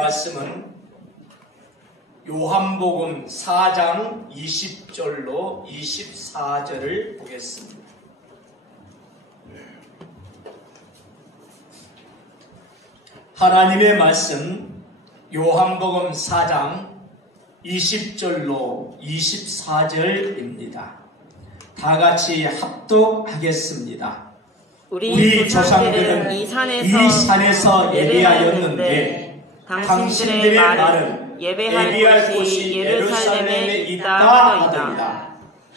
말씀은 요한복음 4장 20절로 24절을 보겠습니다. 하나님의 말씀 요한복음 4장 20절로 24절입니다. 다 같이 합독하겠습니다. 우리 조상들은 이 산에서 예배하였는데 당신들의 말은 예배할 곳이 예루살렘에 있다 하더이다.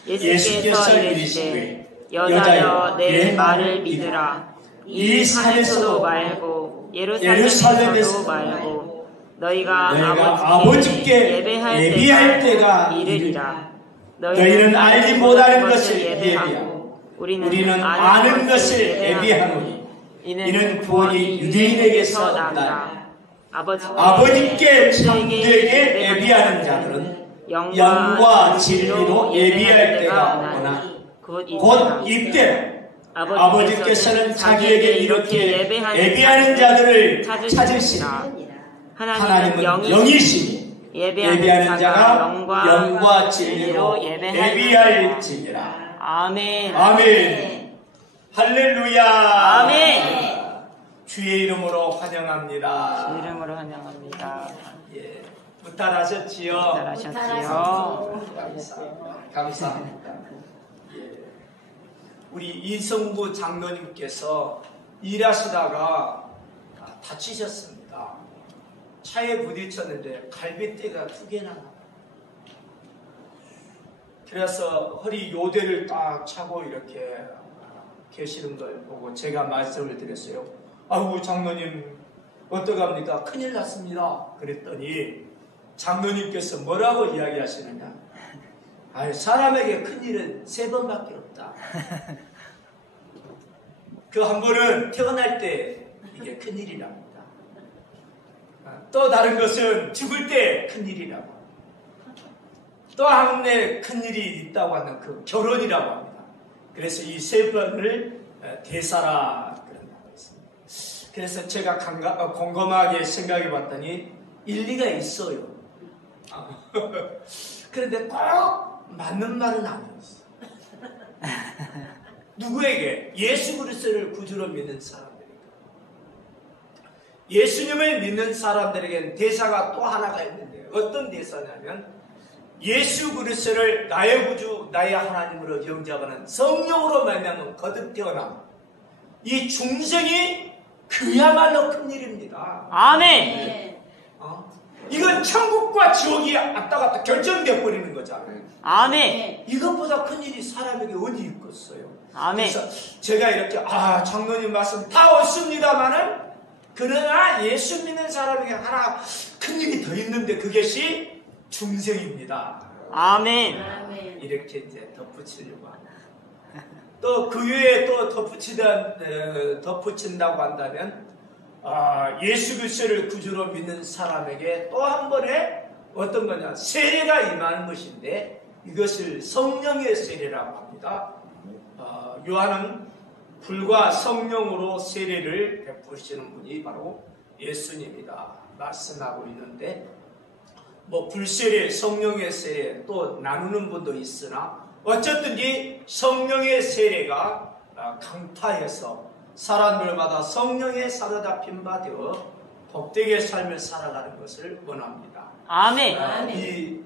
예수께서 이르시되 여자여 내 말을 믿으라. 이 산에서도 말고 예루살렘에서도 말고 너희가 아버지께 예배할 때가 이르리라. 너희는 알지 못하는 것을 예배하고 우리는 아는 것을 예배하노니 이는 구원이 유대인에게서 난다. 아버지께 참되게 예배하는 자들은 영과 진리로 예배할 때가 오나 곧 이때 아버지께서는 자기에게 이렇게 예배하는 자들을 찾으시라. 하나님은 영이시니 예배하는 자가 영과 진리로 예배할지니라. 아멘. 아멘. 할렐루야. 아멘. 주의 이름으로 환영합니다. 주의 이름으로 환영합니다. 예, 무탈하셨지요? 무탈하셨지요? 감사합니다. 예, 우리 이성구 장로님께서 일하시다가 다치셨습니다. 차에 부딪혔는데 갈비뼈가 2개나 나와요. 그래서 허리 요대를 딱 차고 이렇게 계시는 걸 보고 제가 말씀을 드렸어요. 아이고 장로님 어떡합니까? 큰일 났습니다. 그랬더니 장로님께서 뭐라고 이야기하시느냐? 아니, 사람에게 큰일은 3번밖에 없다. 그 한 번은 태어날 때 이게 큰일이랍니다. 또 다른 것은 죽을 때 큰일이라고. 또 한 해 큰일이 있다고 하는 그 결혼이라고 합니다. 그래서 이 3번을 대사라 그런다고 했습니다. 그래서 제가 곰곰하게 생각해 봤더니 일리가 있어요. 그런데 꼭 맞는 말은 아니었어요. 누구에게? 예수 그리스도를 구주로 믿는 사람들에게. 예수님을 믿는 사람들에게는 대사가 또 하나가 있는데 어떤 대사냐면 예수 그리스도를 나의 구주, 나의 하나님으로 영접하는 성령으로 말미암은 거듭 태어남. 이 중생이 그야말로 큰일입니다. 아멘. 이건 천국과 지옥이 왔다 갔다 결정되어 버리는 거잖아요. 아멘. 이것보다 큰일이 사람에게 어디 있겠어요. 아멘. 그래서 제가 이렇게 장로님 말씀 다 옳습니다마는 그러나 예수 믿는 사람에게 하나 큰일이 더 있는데 그것이 중생입니다. 아멘. 이렇게 이제 덧붙이려고 합니다. 또 그 외에 또 덧붙인다고 한다면 예수 그리스도를 구주로 믿는 사람에게 또 한 번에 어떤 거냐? 세례가 임하는 것인데 이것을 성령의 세례라고 합니다. 요한은 불과 성령으로 세례를 베푸시는 분이 바로 예수님이다 말씀하고 있는데 불세례, 성령의 세례 또 나누는 분도 있으나 어쨌든지 성령의 세례가 강타해서 사람들마다 성령의 사로잡힌 바 되어 복되게 삶을 살아가는 것을 원합니다. 아멘.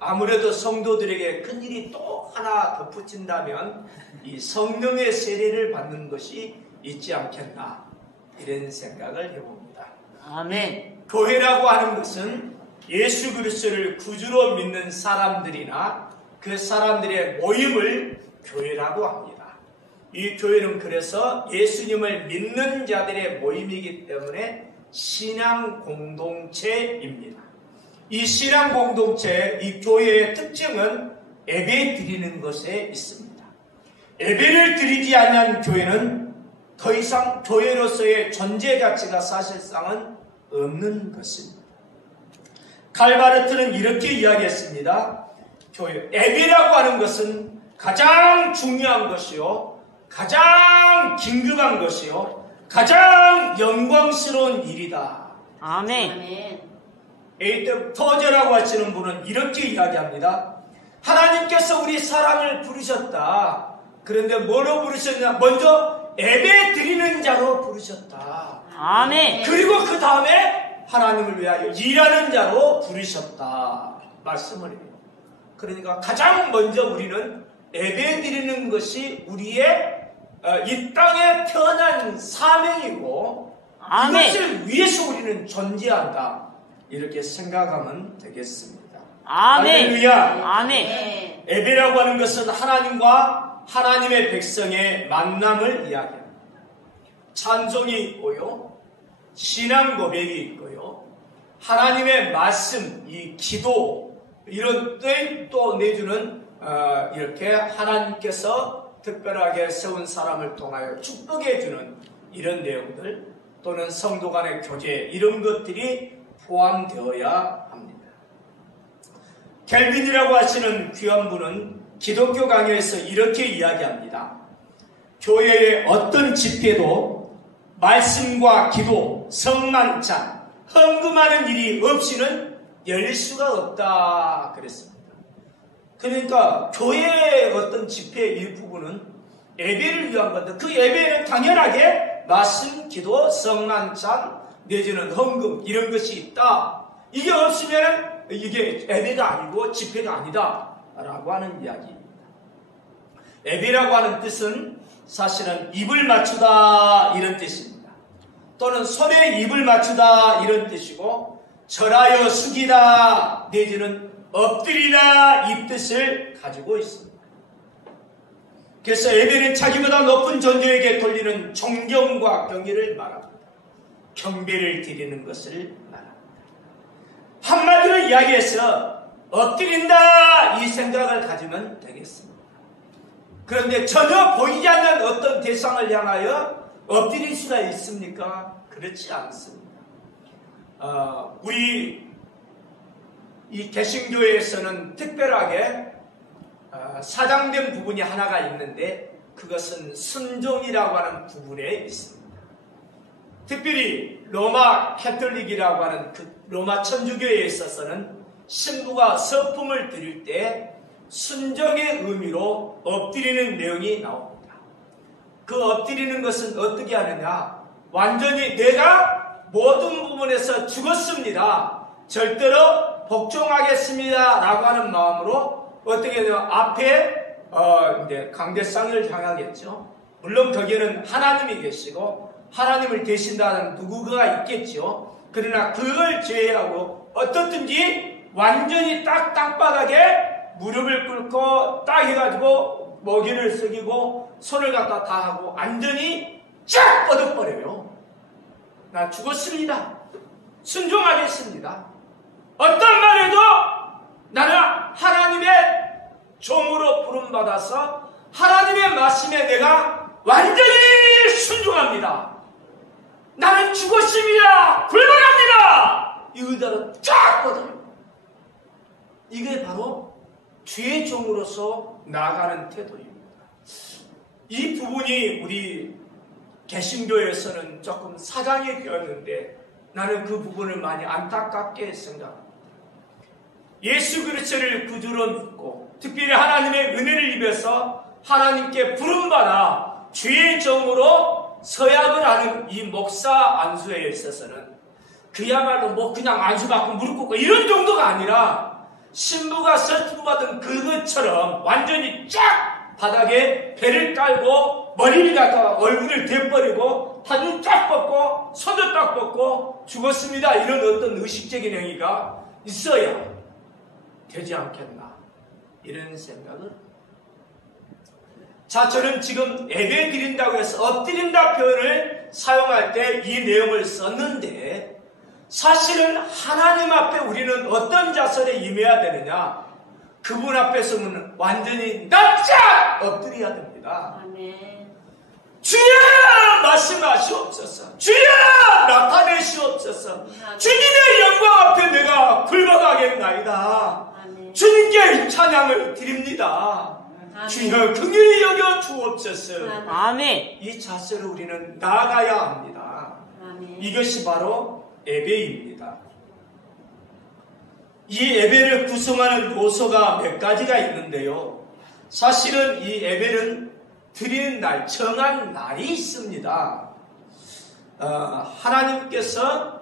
아무래도 성도들에게 큰일이 또 하나 덧붙인다면 이 성령의 세례를 받는 것이 있지 않겠나 이런 생각을 해봅니다. 아멘. 교회라고 하는 것은 예수 그리스도를 구주로 믿는 사람들이나 그 사람들의 모임을 교회라고 합니다. 이 교회는 그래서 예수님을 믿는 자들의 모임이기 때문에 신앙 공동체입니다. 이 신앙 공동체, 이 교회의 특징은 예배 드리는 것에 있습니다. 예배를 드리지 않는 교회는 더 이상 교회로서의 존재 가치가 사실상은 없는 것입니다. 칼바르트는 이렇게 이야기했습니다. 예배라고 하는 것은 가장 중요한 것이요, 가장 긴급한 것이요, 가장 영광스러운 일이다. 아멘. 아멘. 에이트 터저라고 하시는 분은 이렇게 이야기합니다. 하나님께서 우리 사랑을 부르셨다. 그런데 뭐로 부르셨냐? 먼저 예배 드리는 자로 부르셨다. 아멘. 그리고 그 다음에 하나님을 위하여 일하는 자로 부르셨다. 말씀을 해요. 그러니까 가장 먼저 우리는 예배 드리는 것이 우리의 이 땅에 태어난 사명이고 아멘. 이것을 위해서 우리는 존재한다. 이렇게 생각하면 되겠습니다. 아멘. 할렐루야. 아멘. 네. 예배라고 하는 것은 하나님과 하나님의 백성의 만남을 이야기합니다. 찬송이 있고요. 신앙 고백이 있고요. 하나님의 말씀, 이 기도 이런 때 또 내주는 이렇게 하나님께서 특별하게 세운 사람을 통하여 축복해 주는 이런 내용들 또는 성도 간의 교제 이런 것들이 포함되어야 합니다. 켈빈이라고 하시는 귀한 분은 기독교 강의에서 이렇게 이야기합니다. 교회의 어떤 집회도 말씀과 기도, 성만찬, 헌금하는 일이 없이는 열릴 수가 없다 그랬습니다. 그러니까 교회의 어떤 집회의 일부분은 예배를 위한 건데 그 예배는 당연하게 말씀, 기도, 성만찬 내지는 헌금 이런 것이 있다. 이게 없으면 이게 예배가 아니고 집회가 아니다 라고 하는 이야기입니다. 예배라고 하는 뜻은 사실은 입을 맞추다 이런 뜻입니다. 또는 손에 입을 맞추다 이런 뜻이고 절하여 숙이다 내지는 엎드리다 이 뜻을 가지고 있습니다. 그래서 예배는 자기보다 높은 존재에게 돌리는 존경과 경의를 말합니다. 경배를 드리는 것을 말합니다. 한마디로 이야기해서 엎드린다 이 생각을 가지면 되겠습니다. 그런데 전혀 보이지 않는 어떤 대상을 향하여 엎드릴 수가 있습니까? 그렇지 않습니다. 우리 이 개신교회에서는 특별하게 사장된 부분이 하나가 있는데 그것은 순종이라고 하는 부분에 있습니다. 특별히 로마 캐톨릭이라고 하는 그 로마 천주교회에 있어서는 신부가 서품을 드릴 때 순종의 의미로 엎드리는 내용이 나옵니다. 그 엎드리는 것은 어떻게 하느냐? 완전히 내가 모든 부분에서 죽었습니다. 절대로 복종하겠습니다. 라고 하는 마음으로 어떻게 해요? 앞에 이제 강대상을 향하겠죠. 물론 거기에는 하나님이 계시고 하나님을 대신다는 누구가 있겠죠. 그러나 그걸 제외하고 어떻든지 완전히 딱 땅바닥에 무릎을 꿇고 딱 해가지고 먹이를 숙이고 손을 갖다 다 하고 완전히 쫙 뻗어버려요. 나 죽었습니다. 순종하겠습니다. 어떤 말에도 나는 하나님의 종으로 부름받아서 하나님의 말씀에 내가 완전히 순종합니다. 나는 죽었습니다. 굴복합니다. 이 의자로 쫙 뻗어요. 이게 바로 주의 종으로서 나아가는 태도입니다. 이 부분이 우리 개신교에서는 조금 사장이 되었는데 나는 그 부분을 많이 안타깝게 생각합니다. 예수 그리스도를 구주로 믿고 특별히 하나님의 은혜를 입어서 하나님께 부름받아 주의 종으로 서약을 하는 이 목사 안수에 있어서는 그야말로 뭐 그냥 안수받고 무릎 꿇고 이런 정도가 아니라 신부가 서품받은 그것처럼 완전히 쫙 바닥에 배를 깔고 머리를 갖다가 얼굴을 대버리고 다리를 쫙 뻗고 손도 딱 뻗고 죽었습니다. 이런 어떤 의식적인 행위가 있어야 되지 않겠나 이런 생각을. 자, 저는 지금 예배 드린다고 해서 엎드린다 표현을 사용할 때 이 내용을 썼는데 사실은 하나님 앞에 우리는 어떤 자세에 임해야 되느냐? 그분 앞에서는 완전히 납작 엎드려야 됩니다. 아멘. 주여 말씀하시옵소서. 주여 나타내시옵소서. 주님의 영광 앞에 내가 굴복하겠나이다. 아멘. 주님께 찬양을 드립니다. 아멘. 주여 긍휼히 여겨 주옵소서. 아멘. 아멘. 이 자세로 우리는 나아가야 합니다. 아멘. 이것이 바로 예배입니다. 이 예배를 구성하는 요소가 몇 가지가 있는데요. 사실은 이 예배는 드리는 날, 정한 날이 있습니다. 하나님께서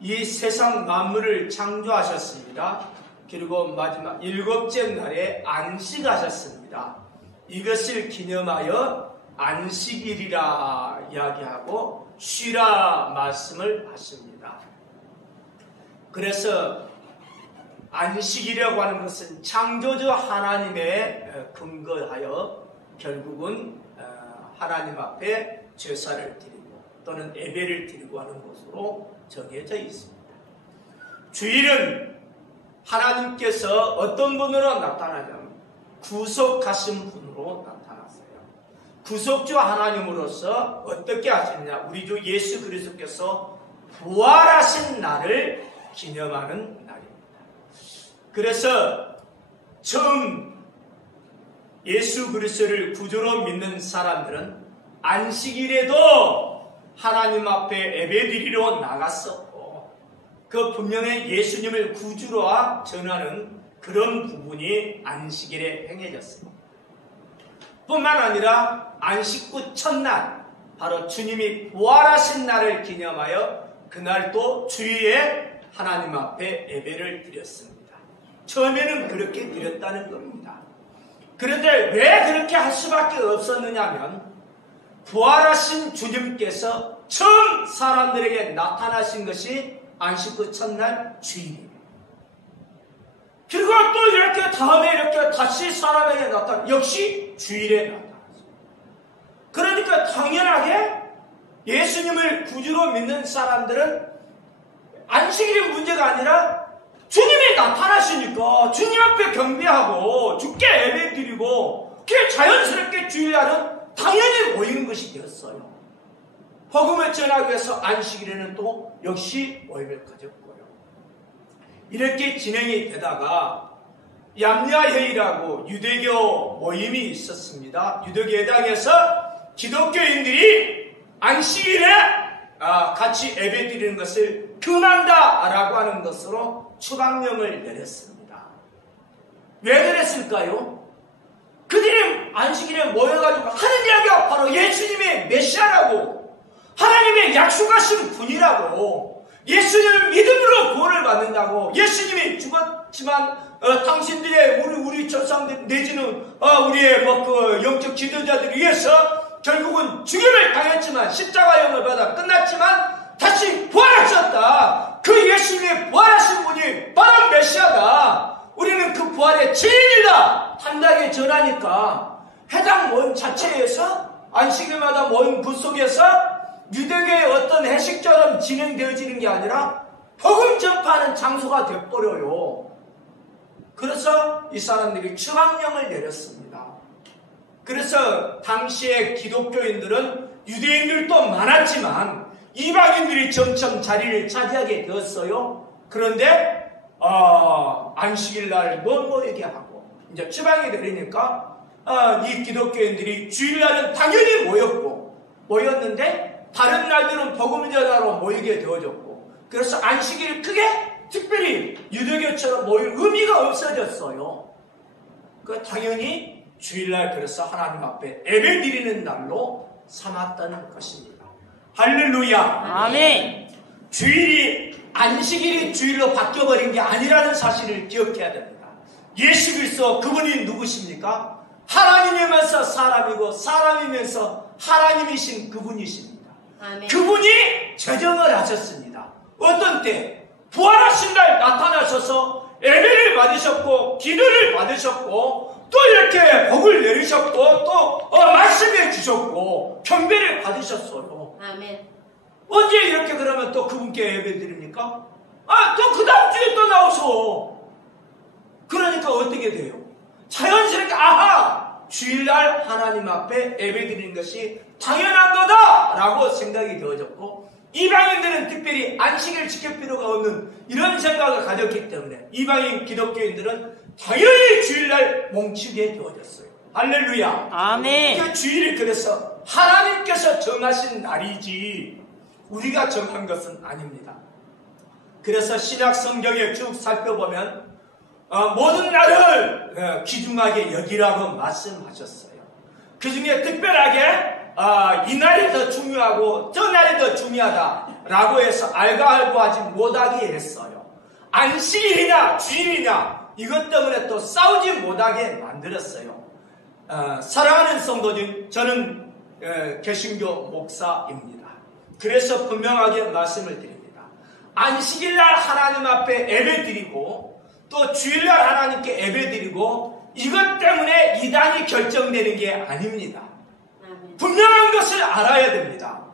이 세상 만물을 창조하셨습니다. 그리고 마지막 7째 날에 안식하셨습니다. 이것을 기념하여 안식일이라 이야기하고 쉬라 말씀을 하십니다. 그래서 안식이라고 하는 것은 창조주 하나님에 근거하여 결국은 하나님 앞에 제사를 드리고 또는 예배를 드리고 하는 것으로 정해져 있습니다. 주일은 하나님께서 어떤 분으로 나타나냐면 구속하신 분으로 나타났어요. 구속주 하나님으로서 어떻게 하셨냐? 우리 주 예수 그리스도께서 부활하신 날을 기념하는 날입니다. 그래서 처음 예수 그리스도를 구주로 믿는 사람들은 안식일에도 하나님 앞에 예배드리러 나갔었고 그 분명히 예수님을 구주로 전하는 그런 부분이 안식일에 행해졌습니다. 뿐만 아니라 안식구 첫날 바로 주님이 부활하신 날을 기념하여 그날도 주일에 하나님 앞에 예배를 드렸습니다. 처음에는 그렇게 드렸다는 겁니다. 그런데 왜 그렇게 할 수밖에 없었느냐면 부활하신 주님께서 처음 사람들에게 나타나신 것이 안식구 첫날 주일이에요. 그리고 또 이렇게 다음에 이렇게 다시 사람에게 역시 주일에 나타났어요. 그러니까 당연하게 예수님을 구주로 믿는 사람들은 안식일이 문제가 아니라 주님이 나타나시니까 주님 앞에 경배하고 주께 예배드리고 그게 자연스럽게 주일날은 당연히 모이는 것이 되었어요. 복음을 전하기 위해서 안식일에는 또 역시 모임을 가졌고요. 이렇게 진행이 되다가 얌야회의라고 유대교 모임이 있었습니다. 유대교 회당에서 기독교인들이 안식일에 같이 예배드리는 것을 금한다라고 하는 것으로 추방령을 내렸습니다. 왜 내렸을까요? 그들이 안식일에 모여가지고 하는 이야기가 바로 예수님의 메시아라고 하나님의 약속하신 분이라고 예수님을 믿음으로 구원을 받는다고 예수님이 죽었지만 당신들의 우리 조상들 내지는 우리의 그 영적 지도자들을 위해서 결국은 죽임을 당했지만 십자가형을 받아 끝났지만 다시 부활하셨다. 그 예수님의 부활하신 분이 바로 메시아다. 우리는 그 부활의 증인이다. 당당하게 전하니까 해당 모임 자체에서 안식일마다 모임 그 속에서 유대교의 어떤 회식처럼 진행되어지는 게 아니라 복음 전파하는 장소가 되어버려요. 그래서 이 사람들이 추방령을 내렸습니다. 그래서 당시에 기독교인들은 유대인들도 많았지만 이방인들이 점점 자리를 차지하게 되었어요. 그런데 안식일날 모이게 하고 이제 추방이 되니까 이 기독교인들이 주일날은 당연히 모였는데 다른 날들은 복음 전하러 모이게 되어졌고 그래서 안식일이 크게 특별히 유대교처럼 모일 의미가 없어졌어요. 그 당연히 주일날 그래서 하나님 앞에 예배드리는 날로 삼았다는 것입니다. 할렐루야. 아멘. 주일이 안식일이 주일로 바뀌어버린 게 아니라는 사실을 기억해야 됩니다. 예수 그리스도 그분이 누구십니까? 하나님이면서 사람이고 사람이면서 하나님이신 그분이십니다. 아멘. 그분이 제정을 하셨습니다. 어떤 때 부활하신 날 나타나셔서 예배를 받으셨고 기도를 받으셨고 또 이렇게 복을 내리셨고 또 말씀해 주셨고 경배를 받으셨어요. 아멘. 언제 이렇게 그러면 또 그분께 예배 드립니까? 또 그 다음 주에 또 나오소. 그러니까 어떻게 돼요? 자연스럽게 주일날 하나님 앞에 예배 드리는 것이 당연한 거다라고 생각이 되어졌고 이방인들은 특별히 안식일 지킬 필요가 없는 이런 생각을 가졌기 때문에 이방인 기독교인들은 당연히 주일날 뭉치게 되어졌어요. 할렐루야. 아멘. 그 주일이 그래서 하나님께서 정하신 날이지 우리가 정한 것은 아닙니다. 그래서 신약 성경에 쭉 살펴보면 모든 날을 귀중하게 여기라고 말씀하셨어요. 그 중에 특별하게 이 날이 더 중요하고 저 날이 더 중요하다라고 해서 알가알부하지 못하게 했어요. 안식일이냐 주일이냐 이것 때문에 또 싸우지 못하게 만들었어요. 사랑하는 성도님, 저는 개신교 목사입니다. 그래서 분명하게 말씀을 드립니다. 안식일날 하나님 앞에 예배드리고 또 주일날 하나님께 예배드리고 이것 때문에 이단이 결정되는 게 아닙니다. 분명한 것을 알아야 됩니다.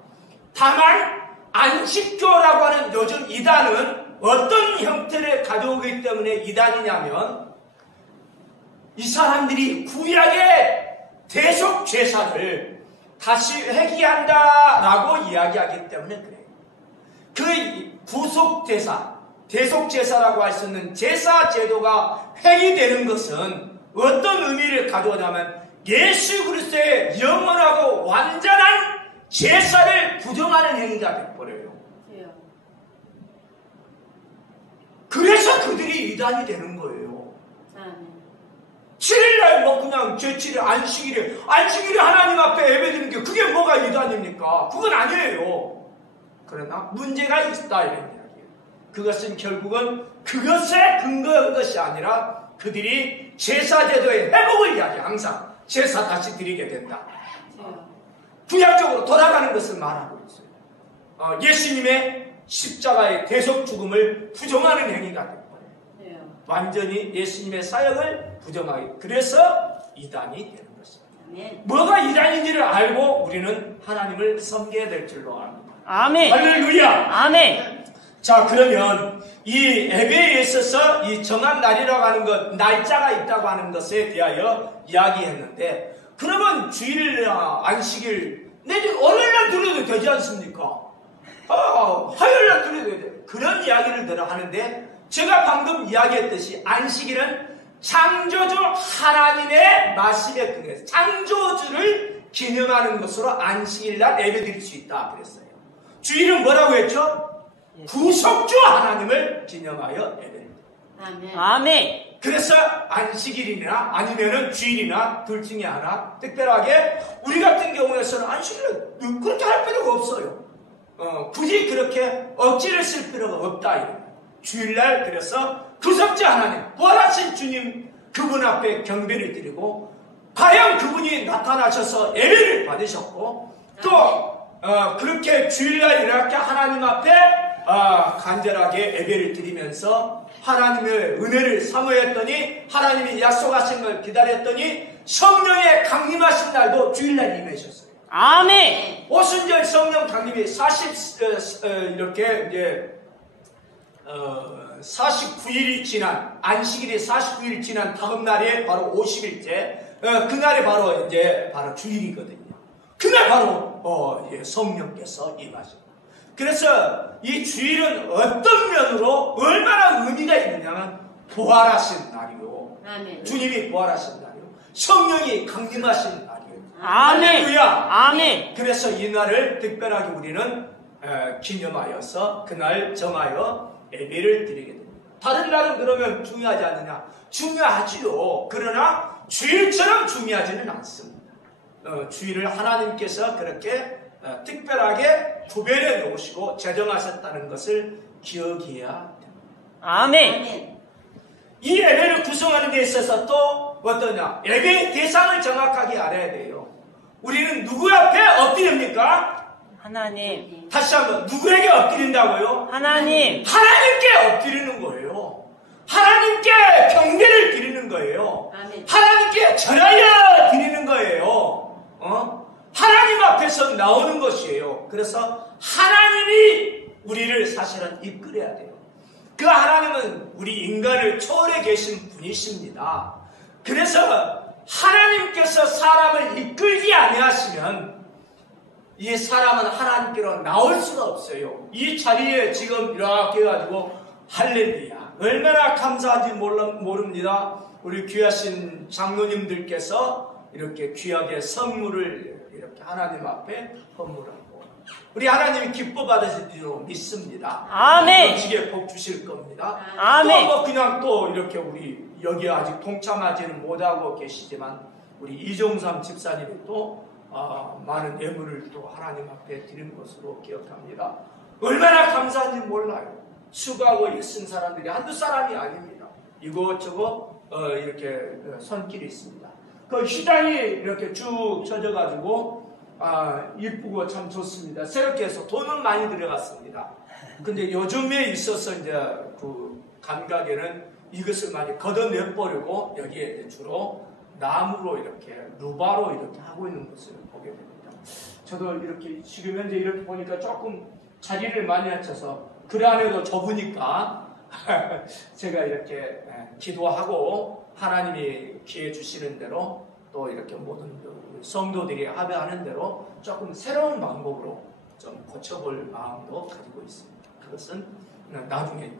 다만 안식교라고 하는 요즘 이단은 어떤 형태를 가져오기 때문에 이단이냐면 이 사람들이 구약의 대속 제사를 다시 회개한다라고 이야기하기 때문에 그래요. 그 구속 제사, 대속 제사라고 할 수 있는 제사 제도가 회개되는 것은 어떤 의미를 가져오냐면 예수 그리스도의 영원하고 완전한 제사를 부정하는 행위가 되어버려요. 그래서 그들이 이단이 되는 거예요. 7일날 뭐 그냥 제7일 안식일에 하나님 앞에 예배드리는 게 그게 뭐가 이단입니까? 그건 아니에요. 그러나 문제가 있다 이런 이야기예요. 그것은 결국은 그것에 근거한 것이 아니라 그들이 제사제도의 회복을 이야기해. 항상 제사 다시 드리게 된다. 구약적으로 돌아가는 것을 말하고 있어요. 예수님의 십자가의 대속 죽음을 부정하는 행위가 되어버려요. 완전히 예수님의 사역을 부정하기. 그래서 이단이 되는 것입니다. 뭐가 이단인지를 알고 우리는 하나님을 섬겨야 될 줄로 압니다. 아멘. 할렐루야. 아멘. 자, 그러면 이 예배에 있어서 이 정한 날이라고 하는 것, 날짜가 있다고 하는 것에 대하여 이야기했는데, 그러면 주일이나 안식일, 내일 월요일날 드려도 되지 않습니까? 화요일날 드려도 돼. 그런 이야기를 들어 하는데, 제가 방금 이야기했듯이 안식일은 창조주 하나님의 말씀에 근거해서 창조주를 기념하는 것으로 안식일날 예배 드릴 수 있다 그랬어요. 주일은 뭐라고 했죠? 구속주 하나님을 기념하여 예배드립니다. 아멘. 아멘. 그래서 안식일이나 아니면은 주일이나 둘 중에 하나 특별하게 우리 같은 경우에서는 안식일은 그렇게 할 필요가 없어요. 굳이 그렇게 억지를 쓸 필요가 없다 이런. 주일날 그래서 구속주 하나님 부활하신 주님 그분 앞에 경배를 드리고 과연 그분이 나타나셔서 예배를 받으셨고 또 그렇게 주일날 이렇게 하나님 앞에 간절하게 예배를 드리면서 하나님의 은혜를 사모했더니 하나님이 약속하신 걸 기다렸더니 성령의 강림하신 날도 주일날 임하셨어요. 아멘. 오순절 성령 강림이 49일이 지난 안식일이 49일 지난 다음 날에 바로 50일째 그날이 바로 이제 바로 주일이거든요. 그날 바로 성령께서 임하십니다. 그래서 이 주일은 어떤 면으로 얼마나 의미가 있느냐면 부활하신 날이요. 아멘. 주님이 부활하신 날이요. 성령이 강림하신 날이요. 아멘. 할렐루야. 아멘. 그래서 이 날을 특별하게 우리는 기념하여서 그날 정하여 예배를 드리게 됩니다. 다른 날은 그러면 중요하지 않느냐? 중요하지요. 그러나 주일처럼 중요하지는 않습니다. 주일을 하나님께서 그렇게 특별하게 구별해 놓으시고 제정하셨다는 것을 기억해야 됩니다. 아멘. 이 예배를 구성하는 데 있어서 또 어떠냐? 예배의 대상을 정확하게 알아야 돼요. 우리는 누구 앞에 엎드립니까? 하나님. 다시 한번 누구에게 엎드린다고요? 하나님. 하나님께 엎드리는 거예요. 하나님께 경배를 드리는 거예요. 아멘. 하나님께 절하여 드리는 거예요. 하나님 앞에서 나오는 것이에요. 그래서 하나님이 우리를 사실은 이끌어야 돼요. 그 하나님은 우리 인간을 초월해 계신 분이십니다. 그래서 하나님께서 사람을 이끌지 아니하시면 이 사람은 하나님께로 나올 수가 없어요. 이 자리에 지금 이렇게 해가지고 할렐루야 얼마나 감사한지 모릅니다. 우리 귀하신 장로님들께서 이렇게 귀하게 선물을 이렇게 하나님 앞에 헌물하고 우리 하나님이 기뻐 받으실 줄 믿습니다. 아멘. 멋지게 복 주실 겁니다. 아멘. 또 뭐 그냥 또 이렇게 우리 여기 아직 동참하지는 못하고 계시지만 우리 이종삼 집사님이 또 많은 예물을 또 하나님 앞에 드린 것으로 기억합니다. 얼마나 감사한지 몰라요. 수고하고 일쓴 사람들이 한두 사람이 아닙니다. 이곳저곳 이렇게 손길이 있습니다. 그 휘장이 이렇게 쭉 젖어가지고 이쁘고 참 좋습니다. 새롭게 해서 돈은 많이 들어갔습니다. 근데 요즘에 있어서 이제 그 감각에는 이것을 많이 걷어내버리고 여기에 주로 나무로 이렇게 루바로 이렇게 하고 있는 것을 보게 됩니다. 저도 이렇게 지금 현재 이렇게 보니까 조금 자리를 많이 앉혀서 그 안에도 좁으니까 제가 이렇게 기도하고 하나님이 기회 주시는 대로 또 이렇게 모든 성도들이 합의하는 대로 조금 새로운 방법으로 좀 고쳐볼 마음도 가지고 있습니다. 그것은 나중에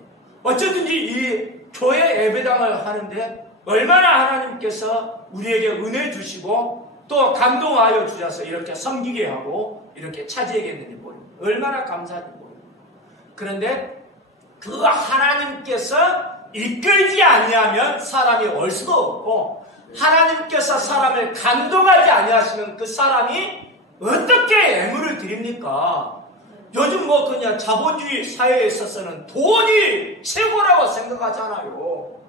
어쨌든지 이 교회 예배당을 하는데 얼마나 하나님께서 우리에게 은혜 주시고 또 감동하여 주셔서 이렇게 섬기게 하고 이렇게 차지하겠는지 모릅니다. 얼마나 감사한지 모릅니다. 그런데 그 하나님께서 이끌지 아니하면 사람이 올 수도 없고 하나님께서 사람을 감동하지 아니하시면 그 사람이 어떻게 예물을 드립니까? 요즘 뭐 그냥 자본주의 사회에 있어서는 돈이 최고라고 생각하잖아요.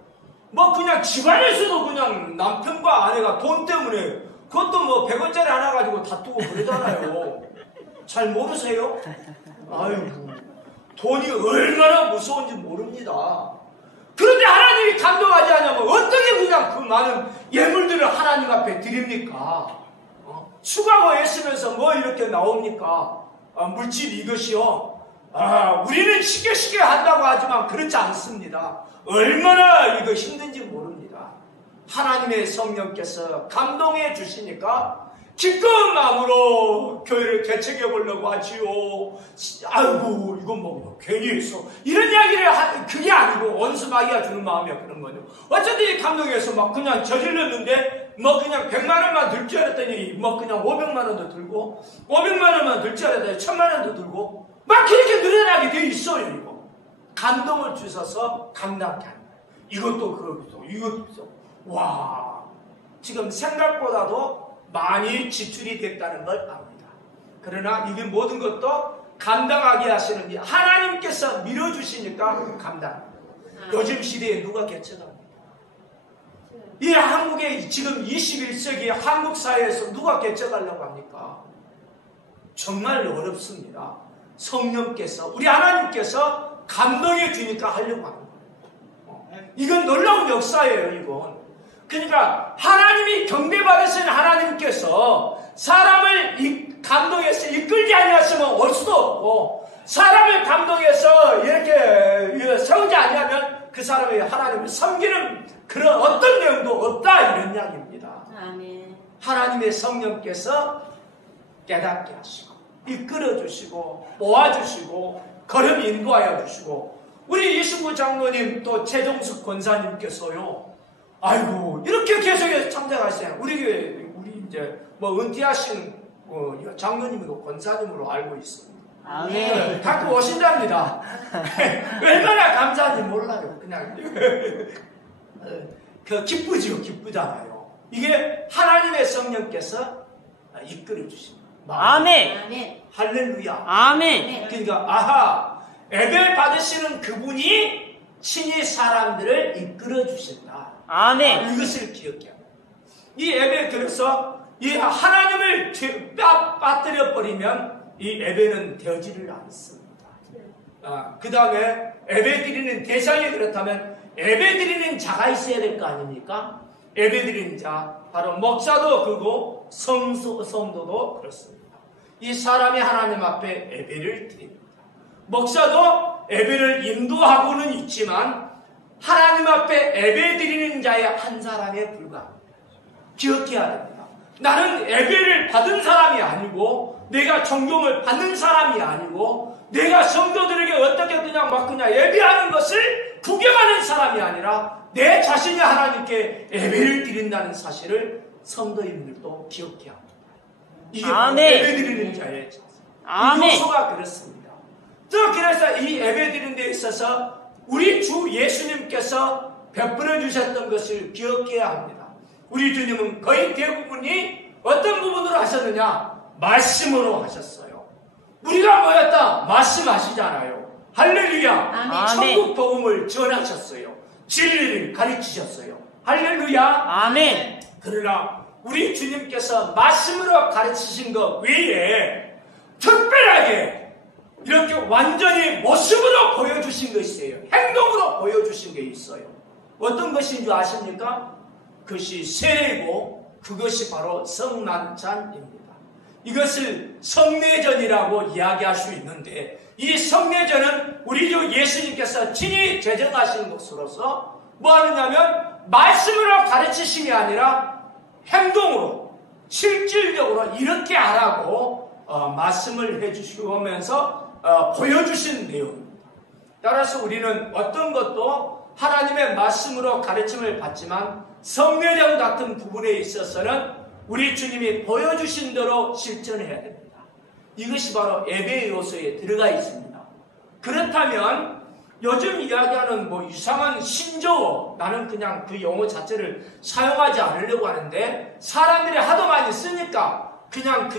뭐 그냥 집안에서도 그냥 남편과 아내가 돈 때문에 그것도 뭐 100원짜리 하나 가지고 다투고 그러잖아요. 잘 모르세요? 아이고 돈이 얼마나 무서운지 모릅니다. 그런데 하나님이 감동하지 않으면 어떻게 그냥 그 많은 예물들을 하나님 앞에 드립니까? 수고하고 애쓰면서 뭐 이렇게 나옵니까? 물질 이것이요. 우리는 쉽게 한다고 하지만 그렇지 않습니다. 얼마나 이거 힘든지 모릅니다. 하나님의 성령께서 감동해 주시니까 기꺼운 마음으로 교회를 개척해 보려고 하지요. 아이고 이건 뭐 괜히 했어 이런 이야기를 그게 아니고 원수마귀가 주는 마음이야. 그런 거죠. 어쨌든 감동해서 막 그냥 저질렀는데 뭐 그냥 100만 원만 들 줄 알았더니 뭐 그냥 500만 원도 들고 500만 원만 들 줄 알았더니 1000만 원도 들고 막 그렇게 늘어나게 돼 있어요. 이거 감동을 주셔서 감당케 하는 거예요. 이것도 그것도 이것도 와 지금 생각보다도 많이 지출이 됐다는 걸 압니다. 그러나 이게 모든 것도 감당하게 하시는 하나님께서 밀어주시니까 감당합니다. 요즘 시대에 누가 개척합니까? 이 한국의 지금 21세기 한국 사회에서 누가 개척하려고 합니까? 정말 어렵습니다. 성령께서 우리 하나님께서 감동해 주니까 하려고 하는 거예요. 이건 놀라운 역사예요. 이건 그러니까 하나님이 경배받으신 하나님께서 사람을 감동해서 이끌지 아니하시면 올 수도 없고 사람을 감동해서 이렇게 세우지 아니하면 그 사람이 하나님을 섬기는 그런 어떤 내용도 없다 이런 이야기입니다. 아멘. 하나님의 성령께서 깨닫게 하시고 이끌어 주시고 모아주시고 걸음 인도하여 주시고 우리 이승구 장로님 또 최종숙 권사님께서요. 아이고 이렇게 계속해서 참작하시네요. 우리 이제 뭐 은퇴하신 장로님으로 권사님으로 알고 있습니다. 아멘. 가끔 오신답니다. 얼마나 감사한지 몰라요. 그냥 그 기쁘지요. 기쁘잖아요. 이게 하나님의 성령께서 이끌어 주십니다. 아멘. 아멘. 할렐루야. 아멘. 그러니까 예배 받으시는 그분이 친히 사람들을 이끌어 주신다. 아멘. 이것을 기억해야 합니다. 이 예배 그래서 이 하나님을 빠뜨려 버리면 이 예배는 되어지를 않습니다. 그 다음에 예배 드리는 대상이 그렇다면 예배 드리는 자가 있어야 될 거 아닙니까? 예배 드리는 자 바로 목사도 그고 성도도 그렇습니다. 이 사람이 하나님 앞에 예배를 드립니다. 목사도 예배를 인도하고는 있지만 하나님 앞에 예배 드리는 자의 한 사람에 불과합니다. 기억해야 됩니다. 나는 예배를 받은 사람이 아니고 내가 존경을 받는 사람이 아니고 내가 성도들에게 어떻게 그냥 예배하는 것을 구경하는 사람이 아니라 내 자신이 하나님께 예배를 드린다는 사실을 성도님들도 기억해야 합니다. 이게 아멘. 예배 드리는 자의 자세. 아멘. 요소가 그렇습니다. 또 그래서 이 예배 드리는 데 있어서 우리 주 예수님께서 베풀어 주셨던 것을 기억해야 합니다. 우리 주님은 거의 대부분이 어떤 부분으로 하셨느냐? 말씀으로 하셨어요. 우리가 뭐였다? 말씀하시잖아요. 할렐루야. 아멘. 천국 복음을 전하셨어요. 진리를 가르치셨어요. 할렐루야. 아멘. 그러나 우리 주님께서 말씀으로 가르치신 것 외에 특별하게 이렇게 완전히 모습으로 보여주신 것이 있어요. 행동으로 보여주신 게 있어요. 어떤 것인 줄 아십니까? 그것이 세례고 그것이 바로 성만찬입니다. 이것을 성례전이라고 이야기할 수 있는데 이 성례전은 우리 주 예수님께서 친히 제정하신 것으로서 뭐 하느냐면 말씀으로 가르치심이 아니라 행동으로 실질적으로 이렇게 하라고 말씀을 해주시면서 보여주신 내용입니다. 따라서 우리는 어떤 것도 하나님의 말씀으로 가르침을 받지만 성례전 같은 부분에 있어서는 우리 주님이 보여주신 대로 실천해야 됩니다. 이것이 바로 예배의 요소에 들어가 있습니다. 그렇다면 요즘 이야기하는 뭐 이상한 신조어, 나는 그냥 그 용어 자체를 사용하지 않으려고 하는데 사람들이 하도 많이 쓰니까 그냥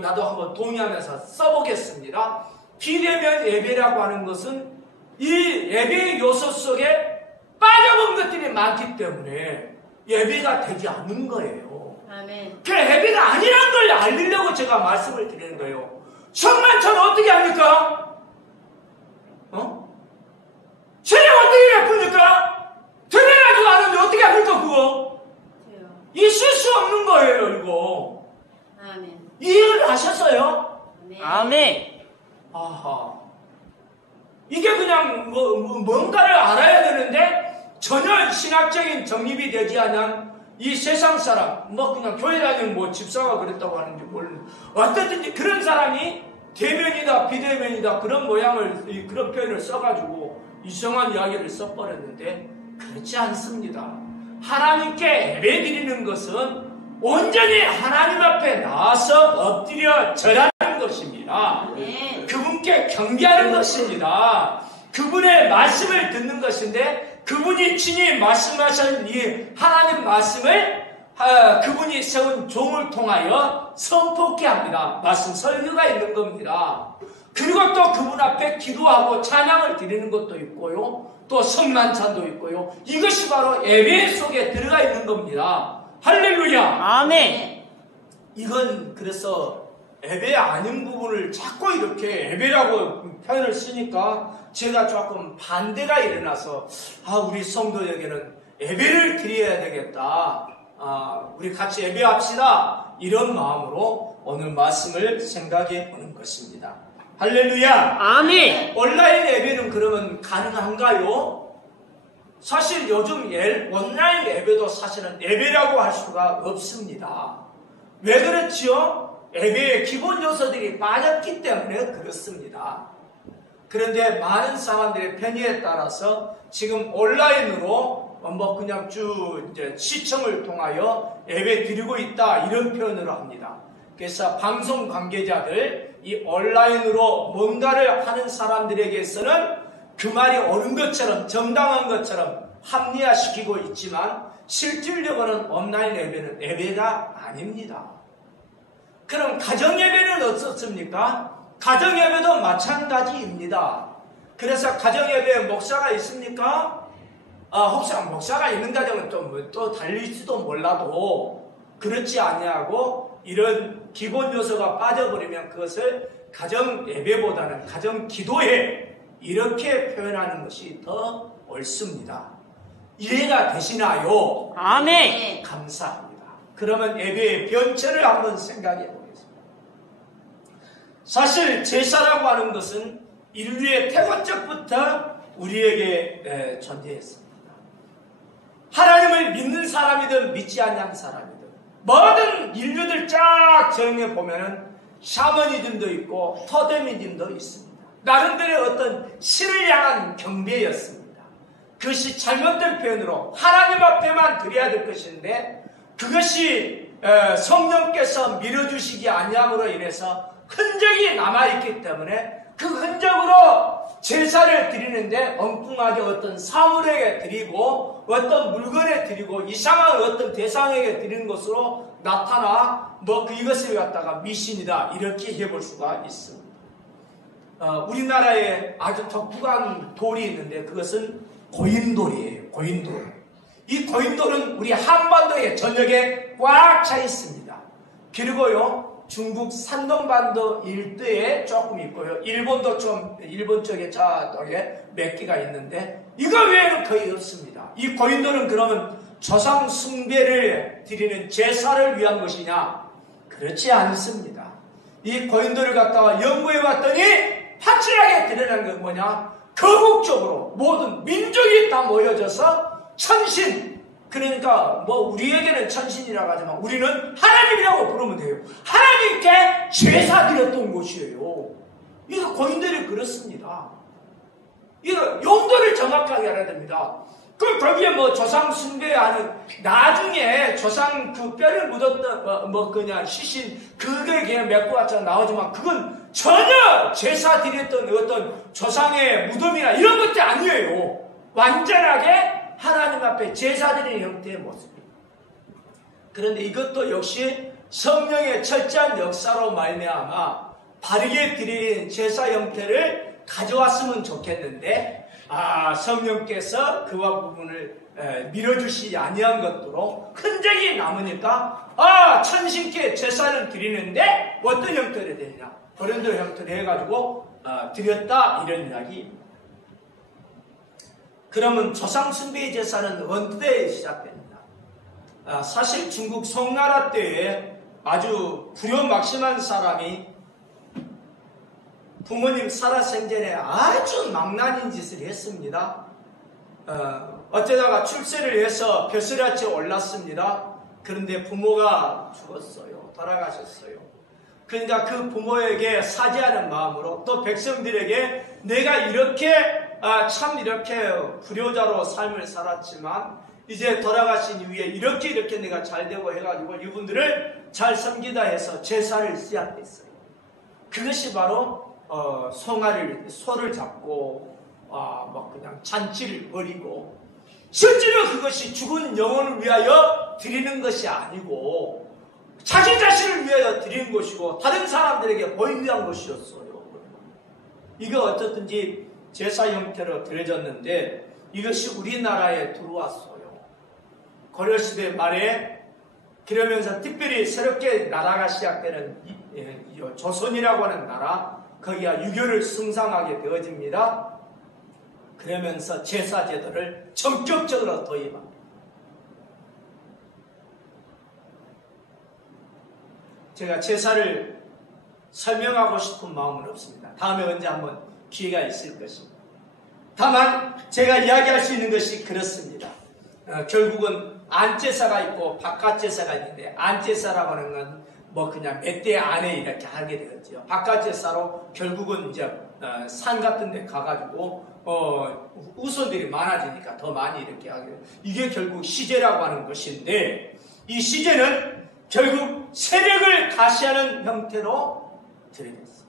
나도 한번 동의하면서 써보겠습니다. 비대면 예배라고 하는 것은 이 예배의 요소 속에 빠져본 것들이 많기 때문에 예배가 되지 않는 거예요. 아멘. 그 예배가 아니란 걸 알리려고 제가 말씀을 드리는 거예요. 성만찬 어떻게 합니까? 세례 어떻게 베풉니까? 드려야지도 않은데 어떻게 합니까 그거? 있을 수 없는 거예요 이거. 아멘. 이해를 하셨어요? 아멘. 아하. 이게 그냥 뭔가를 알아야 되는데 전혀 신학적인 정립이 되지 않은 이 세상 사람, 그냥 교회 다니는 집사가 그랬다고 하는지 모르는데 어쨌든지 그런 사람이 대면이다 비대면이다 그런 모양을 그런 표현을 써가지고 이상한 이야기를 써버렸는데 그렇지 않습니다. 하나님께 예배 드리는 것은 온전히 하나님 앞에 나와서 엎드려 절하는 것입니다. 그분께 경배하는 것입니다. 그분의 말씀을 듣는 것인데 그분이 친히 말씀하신 이 하나님 말씀을 그분이 세운 종을 통하여 선포케 합니다. 말씀 설교가 있는 겁니다. 그리고 또 그분 앞에 기도하고 찬양을 드리는 것도 있고요. 또 성만찬도 있고요. 이것이 바로 예배 속에 들어가 있는 겁니다. 할렐루야. 아멘. 이건 그래서 예배 아닌 부분을 자꾸 이렇게 예배라고 표현을 쓰니까 제가 조금 반대가 일어나서 우리 성도에게는 예배를 드려야 되겠다. 우리 같이 예배합시다. 이런 마음으로 오늘 말씀을 생각해 보는 것입니다. 할렐루야. 아멘. 온라인 예배는 그러면 가능한가요? 사실 요즘 온라인 예배도 사실은 예배라고 할 수가 없습니다. 왜 그렇지요? 예배의 기본 요소들이 빠졌기 때문에 그렇습니다. 그런데 많은 사람들의 편의에 따라서 지금 온라인으로 그냥 쭉 이제 시청을 통하여 예배 드리고 있다 이런 표현으로 합니다. 그래서 방송 관계자들 이 온라인으로 뭔가를 하는 사람들에게서는 그 말이 옳은 것처럼 정당한 것처럼 합리화시키고 있지만 실질적으로는 온라인 예배는 예배가 아닙니다. 그럼 가정 예배는 어떻습니까? 가정 예배도 마찬가지입니다. 그래서 가정 예배에 목사가 있습니까? 혹시 목사가 있는다면 또 달릴지도 몰라도 그렇지 아니하고 이런 기본 요소가 빠져버리면 그것을 가정 예배보다는 가정 기도회 이렇게 표현하는 것이 더 옳습니다. 이해가 되시나요? 아멘. 감사합니다. 그러면 예배의 변천을 한번 생각해 보겠습니다. 사실 제사라고 하는 것은 인류의 태고적부터 우리에게 존재했습니다. 하나님을 믿는 사람이든 믿지 않는 사람이든 모든 인류들 쫙 정해 보면은 샤머니즘도 있고 토테미즘도 있습니다. 나름대로의 어떤 신을 향한 경배였습니다. 그것이 잘못된 표현으로 하나님 앞에만 드려야 될 것인데 그것이 성령께서 밀어주시지 아니함으로 인해서 흔적이 남아있기 때문에 그 흔적으로 제사를 드리는데 엉뚱하게 어떤 사물에게 드리고 어떤 물건에 드리고 이상한 어떤 대상에게 드리는 것으로 나타나 이것을 갖다가 미신이다 이렇게 해볼 수가 있습니다. 우리나라에 아주 독특한 돌이 있는데 그것은 고인돌이에요. 고인돌. 이 고인돌은 우리 한반도의 전역에 꽉 차 있습니다. 그리고요 중국 산동반도 일대에 조금 있고요. 일본도 좀 일본 쪽에 저쪽에 몇 개가 있는데 이거 외에는 거의 없습니다. 이 고인돌은 그러면 조상 숭배를 드리는 제사를 위한 것이냐? 그렇지 않습니다. 이 고인돌을 갖다가 연구해 봤더니 확실하게 드러난 건 뭐냐? 거국적으로 모든 민족이 다 모여져서 천신, 그러니까 우리에게는 천신이라고 하지만 우리는 하나님이라고 부르면 돼요. 하나님께 제사 드렸던 곳이에요. 이거 고인돌이 그렇습니다. 이거 용도를 정확하게 알아야 됩니다. 거기에 조상 숭배하는 나중에 조상 그 뼈를 묻었던 그냥 시신 그게 그냥 메꿔왔자 나오지만 그건 전혀 제사 드렸던 어떤 조상의 무덤이나 이런 것도 아니에요. 완전하게 하나님 앞에 제사 드리는 형태의 모습입니다. 그런데 이것도 역시 성령의 철저한 역사로 말미암아 바르게 드리는 제사 형태를 가져왔으면 좋겠는데 성령께서 그와 부분을 밀어주시지 아니한 것으로 흔적이 남으니까 천신께 제사를 드리는데 어떤 형태로 되느냐 고린도 형태로 해가지고 드렸다 이런 이야기입니다. 그러면 조상 숭배의 제사는 언제 시작됩니다. 사실 중국 송나라 때에 아주 불효막심한 사람이 부모님 살아생전에 아주 망나닌 짓을 했습니다. 어쩌다가 출세를 해서 벼슬아치에 올랐습니다. 그런데 부모가 죽었어요. 돌아가셨어요. 그러니까 그 부모에게 사죄하는 마음으로 또 백성들에게 내가 이렇게 참 이렇게 불효자로 삶을 살았지만 이제 돌아가신 이후에 이렇게 내가 잘 되고 해가지고 이분들을 잘 섬기다 해서 제사를 시작했어요. 그것이 바로 소를 잡고 그냥 잔치를 벌이고 실제로 그것이 죽은 영혼을 위하여 드리는 것이 아니고 자기 자신을 위하여 드리는 것이고 다른 사람들에게 보이기 위한 것이었어요. 이거 어쨌든지 제사 형태로 드려졌는데 이것이 우리나라에 들어왔어요. 고려시대 말에 그러면서 특별히 새롭게 나라가 시작되는 조선이라고 하는 나라 거기가 유교를 승상하게 되어집니다. 그러면서 제사 제도를 전격적으로 도입합니다. 제가 제사를 설명하고 싶은 마음은 없습니다. 다음에 언제 한번 기회가 있을 것입니다. 다만 제가 이야기할 수 있는 것이 그렇습니다. 결국은 안제사가 있고 바깥제사가 있는데 안제사라고 하는 건 그냥 몇 대 안에 이렇게 하게 되었죠. 바깥제사로 결국은 이제 산 같은 데 가가지고 우선들이 많아지니까 더 많이 이렇게 하게 돼요. 이게 결국 시제라고 하는 것인데 이 시제는 결국 세력을 가시하는 형태로 드려졌습니다.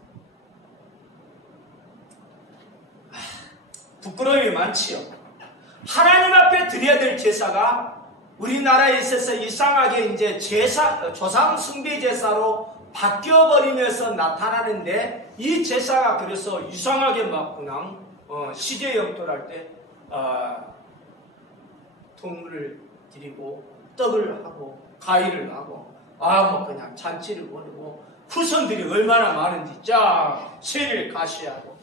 부끄러움이 많지요. 하나님 앞에 드려야 될 제사가 우리나라에 있어서 이상하게 이제 조상 숭배 제사로 바뀌어버리면서 나타나는데 이 제사가 그래서 이상하게 그냥 시제 형태로 할 때 동물을 드리고 떡을 하고 가위를 하고 그냥 잔치를 벌이고 후손들이 얼마나 많은지 세를 가시하고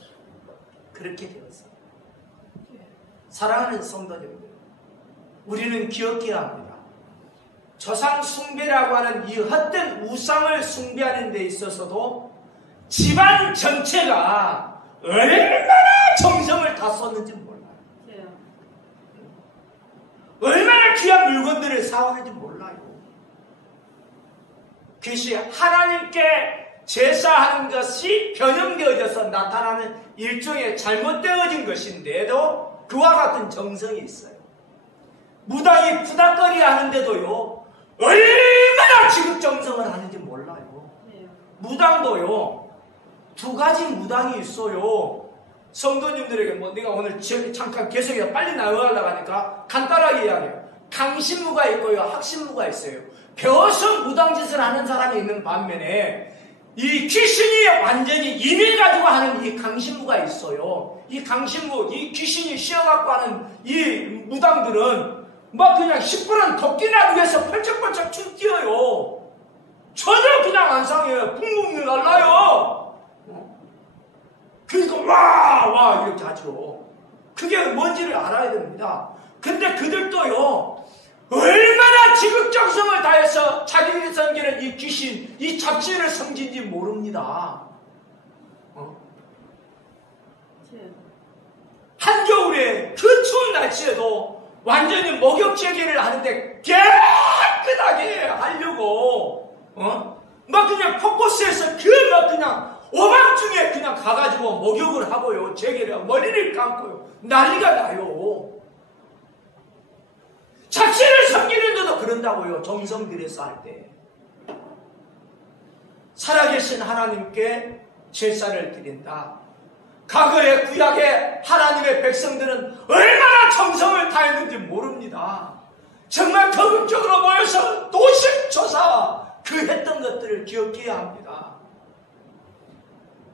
그렇게 되었어요. 사랑하는 성도님들, 우리는 기억해야 합니다. 조상 숭배라고 하는 이 헛된 우상을 숭배하는 데 있어서도 집안 전체가 얼마나 정성을 다 쏟는지 몰라요. 얼마나 귀한 물건들을 사오는지 몰라요. 그것이 하나님께 제사하는 것이 변형되어져서 나타나는 일종의 잘못되어진 것인데도 그와 같은 정성이 있어요. 무당이 푸닥거리 하는데도요 얼마나 지극정성을 하는지 몰라요. 무당도요 두 가지 무당이 있어요. 성도님들에게 뭐 내가 오늘 잠깐 계속해서 빨리 나가려고 하니까 간단하게 이야기해요. 강신무가 있고요, 학신무가 있어요. 배워서 무당짓을 하는 사람이 있는 반면에 이 귀신이 완전히 임해가지고 하는 이 강신무가 있어요. 이 강신무, 이 귀신이 씌어갖고 하는 이 무당들은 막 그냥 10분은 도끼나 위에서 펄쩍펄쩍 춤 뛰어요. 전혀 그냥 안 상해요. 붕붕 날라요. 그러니까 와 이렇게 하죠. 그게 뭔지를 알아야 됩니다. 근데 그들도요, 얼마나 지극정성을 다해서 자기를 섬기는 이 귀신, 이 잡신을 섬긴지 모릅니다. 한겨울에 그 추운 날씨에도 완전히 목욕제기를 하는데 깨끗하게 하려고 막 그냥 폭포스에서 막 그냥 오밤중에 그냥 가가지고 목욕을 하고요, 제기를 하고 머리를 감고요, 난리가 나요. 잡신을 섬기는데도 그런다고요. 정성 들여서 할 때. 살아계신 하나님께 제사를 드린다. 과거의 구약의 하나님의 백성들은 얼마나 정성을 다했는지 모릅니다. 정말 거국적으로 모여서 노심초사 그 했던 것들을 기억해야 합니다.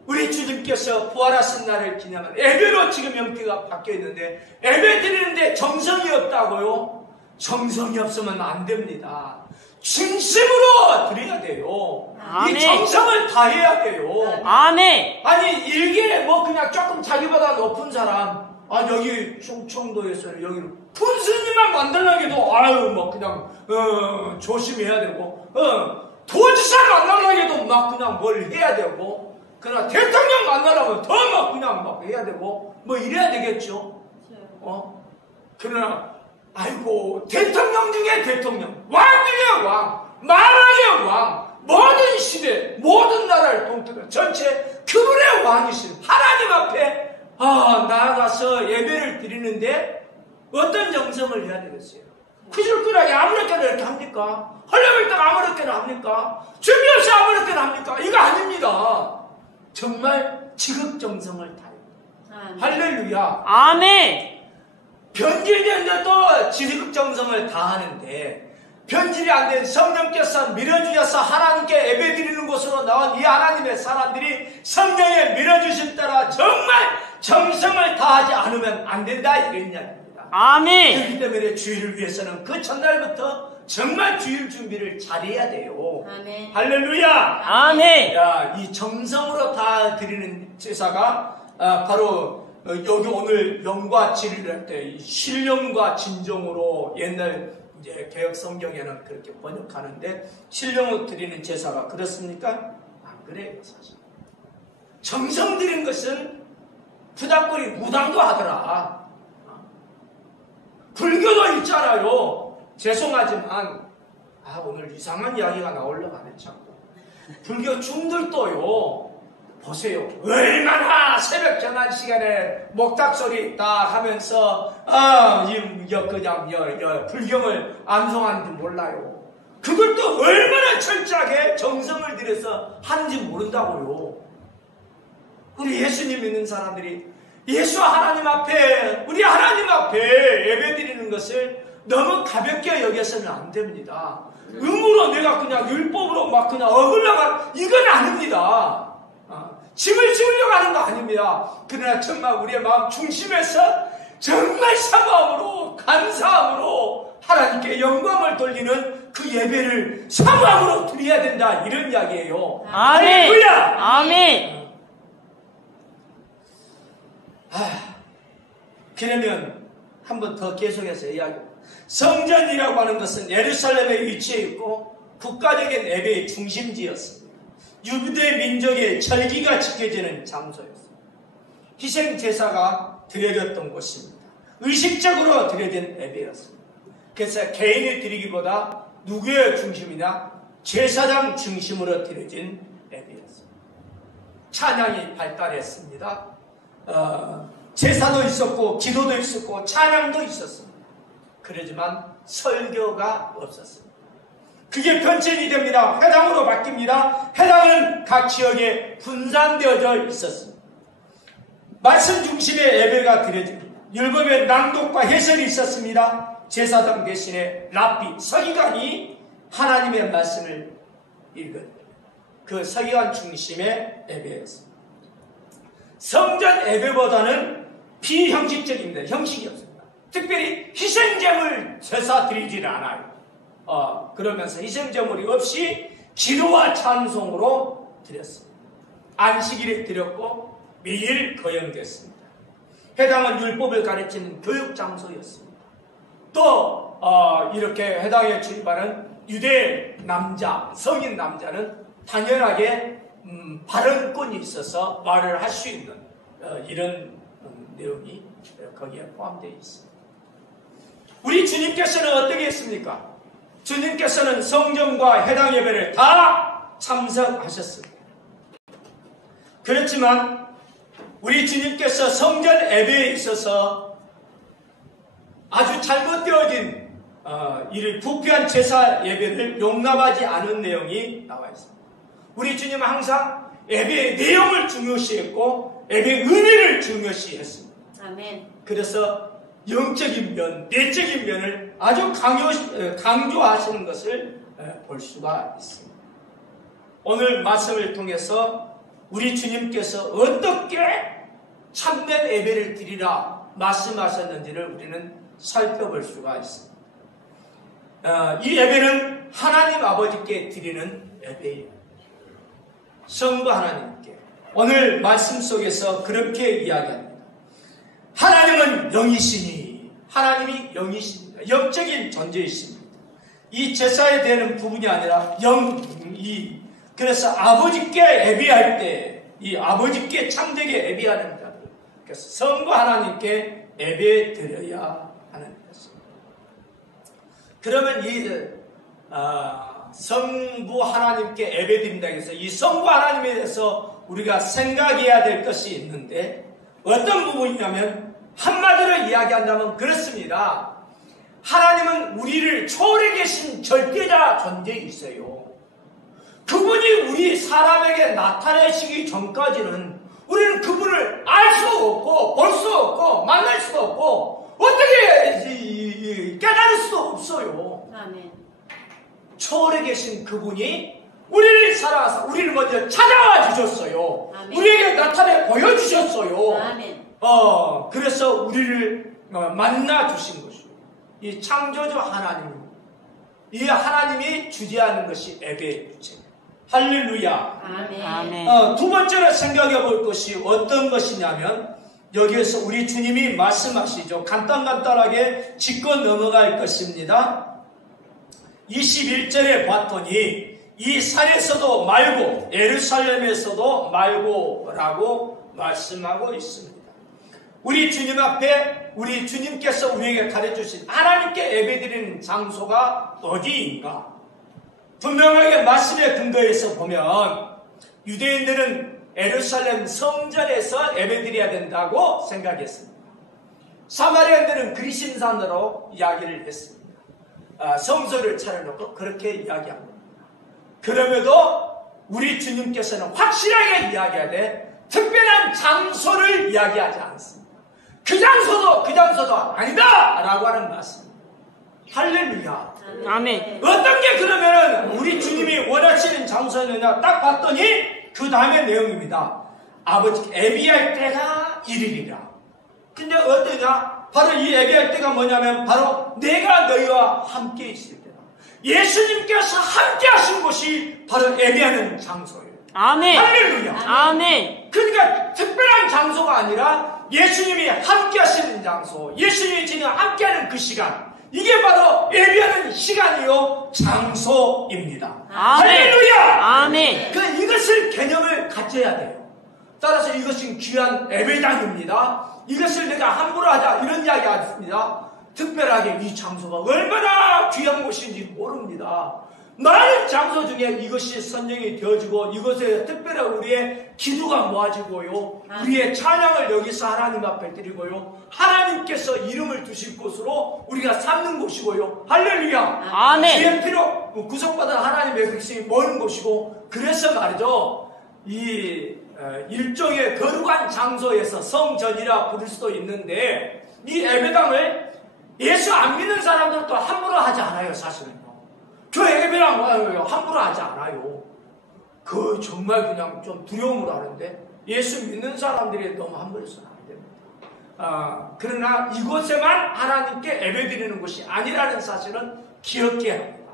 우리 주님께서 부활하신 날을 기념한 예배로 지금 형태가 바뀌어 있는데, 예배 드리는데 정성이 없다고요? 정성이 없으면 안 됩니다. 진심으로 드려야 돼요. 아멘. 이 정성을 다해야 돼요. 아멘. 아니 일개 뭐 그냥 조금 자기보다 높은 사람, 여기 충청도에서 여기 군수님만 만나려고 아유 뭐 그냥 조심해야 되고, 도지사 만나려고 막 그냥 뭘 해야 되고, 그러나 대통령 만나려면 더 막 그냥 막 해야 되고 뭐 이래야 되겠죠. 그러나 아이고, 대통령 중에 대통령, 왕 중에 왕, 만왕의 왕, 모든 시대, 모든 나라를 통틀어 전체 그분의 왕이신 하나님 앞에 나아가서 예배를 드리는데 어떤 정성을 해야 되겠어요? 구질구하게 아무렇게나 이렇게 합니까? 하려면 일단 아무렇게나 합니까? 준비 없이 아무렇게나 합니까? 이거 아닙니다. 정말 지극정성을 다해요. 할렐루야. 아멘. 변질된데도 지극정성을 다하는데, 변질이 안 된 성령께서 밀어주셔서 하나님께 예배드리는 곳으로 나온 이 하나님의 사람들이 성령에 밀어주신 따라 정말 정성을 다하지 않으면 안 된다, 이런 이야기입니다. 아멘. 그렇기 때문에 주일을 위해서는 그 전날부터 정말 주일 준비를 잘해야 돼요. 아멘. 할렐루야. 아멘. 야, 이 정성으로 다 드리는 제사가 바로 여기 오늘 영과 진리를 할 때 신령과 진정으로, 옛날 이제 개혁 성경에는 그렇게 번역하는데 신령으로 드리는 제사가 그렇습니까? 안 그래요, 사실. 정성 드린 것은 부닥거리 무당도 하더라. 불교도 있잖아요. 죄송하지만 오늘 이상한 이야기가 나오려고 하네 자꾸. 불교 중들도요, 보세요. 얼마나 새벽 정한 시간에 목탁소리 딱 하면서 그냥 불경을 암송하는지 몰라요. 그것도 얼마나 철저하게 정성을 들여서 하는지 모른다고요. 우리 예수님 믿는 사람들이 예수 하나님 앞에, 우리 하나님 앞에 예배드리는 것을 너무 가볍게 여겨서는 안 됩니다. 의무로 내가 그냥 율법으로 막 그냥 어글러가, 이건 아닙니다. 짐을 지우려고 하는 거 아닙니다. 그러나 정말 우리의 마음 중심에서 정말 사모함으로, 감사함으로 하나님께 영광을 돌리는 그 예배를 사모함으로 드려야 된다, 이런 이야기예요. 아멘. 할렐루야. 아멘. 그러면 한 번 더 계속해서 이야기합니다. 성전이라고 하는 것은 예루살렘에 위치해 있고 국가적인 예배의 중심지였습니다. 유대 민족의 절기가 지켜지는 장소였습니다. 희생 제사가 드려졌던 곳입니다. 의식적으로 드려진 예배였습니다. 그래서 개인이 드리기보다 누구의 중심이냐? 제사장 중심으로 드려진 예배였습니다. 찬양이 발달했습니다. 제사도 있었고 기도도 있었고 찬양도 있었습니다. 그러지만 설교가 없었습니다. 그게 변천이 됩니다. 회당으로 바뀝니다. 회당은 각 지역에 분산되어져 있었습니다. 말씀 중심의 예배가 드려집니다. 율법의 낭독과 해설이 있었습니다. 제사장 대신에 랍비, 서기관이 하나님의 말씀을 읽은 그 서기관 중심의 예배였습니다. 성전 예배보다는 비형식적입니다. 형식이 없습니다. 특별히 희생제물 제사 드리지는 않아요. 그러면서 희생제물이 없이 기도와 찬송으로 드렸습니다. 안식일에 드렸고 매일 거행됐습니다. 회당은 율법을 가르치는 교육 장소였습니다. 또 이렇게 회당에 출입하는 유대 남자, 성인 남자는 당연하게 발언권이 있어서 말을 할 수 있는 이런 내용이 거기에 포함되어 있습니다. 우리 주님께서는 어떻게 했습니까? 주님께서는 성전과 회당 예배를 다 참석하셨습니다. 그렇지만 우리 주님께서 성전 예배에 있어서 아주 잘못되어진 이를 부패한 제사 예배를 용납하지 않은 내용이 나와 있습니다. 우리 주님은 항상 예배의 내용을 중요시했고 예배의 의미를 중요시했습니다. 아멘. 그래서 영적인 면, 내적인 면을 아주 강조하시는 것을 볼 수가 있습니다. 오늘 말씀을 통해서 우리 주님께서 어떻게 참된 예배를 드리라 말씀하셨는지를 우리는 살펴볼 수가 있습니다. 이 예배는 하나님 아버지께 드리는 예배예요. 성부 하나님께. 오늘 말씀 속에서 그렇게 이야기합니다. 하나님은 영이시니, 하나님이 영이십니다. 영적인 존재이십니다. 이 제사에 대한 부분이 아니라 영이. 그래서 아버지께 예배할 때, 이 아버지께 참되게 예배하는 자들, 그래서 성부 하나님께 예배 드려야 하는 것입니다. 그러면 이 성부 하나님께 예배 드린다 해서 이 성부 하나님에 대해서 우리가 생각해야 될 것이 있는데 어떤 부분이냐면 한마디로 이야기한다면 그렇습니다. 하나님은 우리를 초월해 계신 절대자 존재에 있어요. 그분이 우리 사람에게 나타내시기 전까지는 우리는 그분을 알 수 없고 볼 수 없고 만날 수 없고 어떻게 깨달을 수 없어요. 아멘. 초월해 계신 그분이 우리를 살아서 우리를 먼저 찾아와 주셨어요. 아멘. 우리에게 나타내 보여주셨어요. 아멘. 그래서 우리를 만나 주신 것이요. 이 창조주 하나님, 이 하나님이 주재하는 것이 예배의 주제. 할렐루야. 아멘. 아멘. 두 번째로 생각해 볼 것이 어떤 것이냐면 여기에서 우리 주님이 말씀하시죠. 간단하게 짚고 넘어갈 것입니다. 21절에 봤더니 이 산에서도 말고 예루살렘에서도 말고라고 말씀하고 있습니다. 우리 주님 앞에 우리 주님께서 우리에게 가르쳐주신 하나님께 예배드리는 장소가 어디인가? 분명하게 말씀의 근거에서 보면 유대인들은 예루살렘 성전에서 예배드려야 된다고 생각했습니다. 사마리아인들은 그리심산으로 이야기를 했습니다. 성소를 차려놓고 그렇게 이야기합니다. 그럼에도 우리 주님께서는 확실하게 이야기하되 특별한 장소를 이야기하지 않습니다. 그 장소도 아니다! 라고 하는 말씀입니다. 할렐루야. 아멘. 어떤 게 그러면은 우리 주님이 원하시는 장소였느냐 딱 봤더니 그 다음의 내용입니다. 아버지 예비할 때가 이르리라. 근데 어떠냐? 바로 이 예비할 때가 뭐냐면 바로 내가 너희와 함께 있을 때다. 예수님께서 함께 하신 곳이 바로 예비하는 장소예요. 아멘. 할렐루야. 아멘. 그러니까 특별한 장소가 아니라 예수님이 함께 하시는 장소, 예수님이 지금 함께 하는 그 시간, 이게 바로 예배하는 시간이요 장소입니다. 아멘. 할렐루야. 아멘. 이것을 개념을 가져야 돼요. 따라서 이것은 귀한 예배당입니다. 이것을 내가 함부로 하자 이런 이야기 아닙니다. 특별하게 이 장소가 얼마나 귀한 곳인지 모릅니다. 많은 장소 중에 이것이 선정이 되어지고 이것에 특별히 우리의 기도가 모아지고요. 우리의 찬양을 여기서 하나님 앞에 드리고요. 하나님께서 이름을 두실 곳으로 우리가 삼는 곳이고요. 할렐루야. 아멘. 주의 피로 구속받은 하나님의 백성이 모이는 곳이고, 그래서 말이죠. 이 일종의 거룩한 장소에서 성전이라 부를 수도 있는데, 이 예배당을 예수 안 믿는 사람들도 함부로 하지 않아요. 사실은요. 교회 예배당 함부로 하지 않아요. 그 정말 그냥 좀 두려움으로 하는데, 예수 믿는 사람들이 너무 함부로 해서는 안 됩니다. 그러나 이곳에만 하나님께 예배드리는 곳이 아니라는 사실은 기억해야 합니다.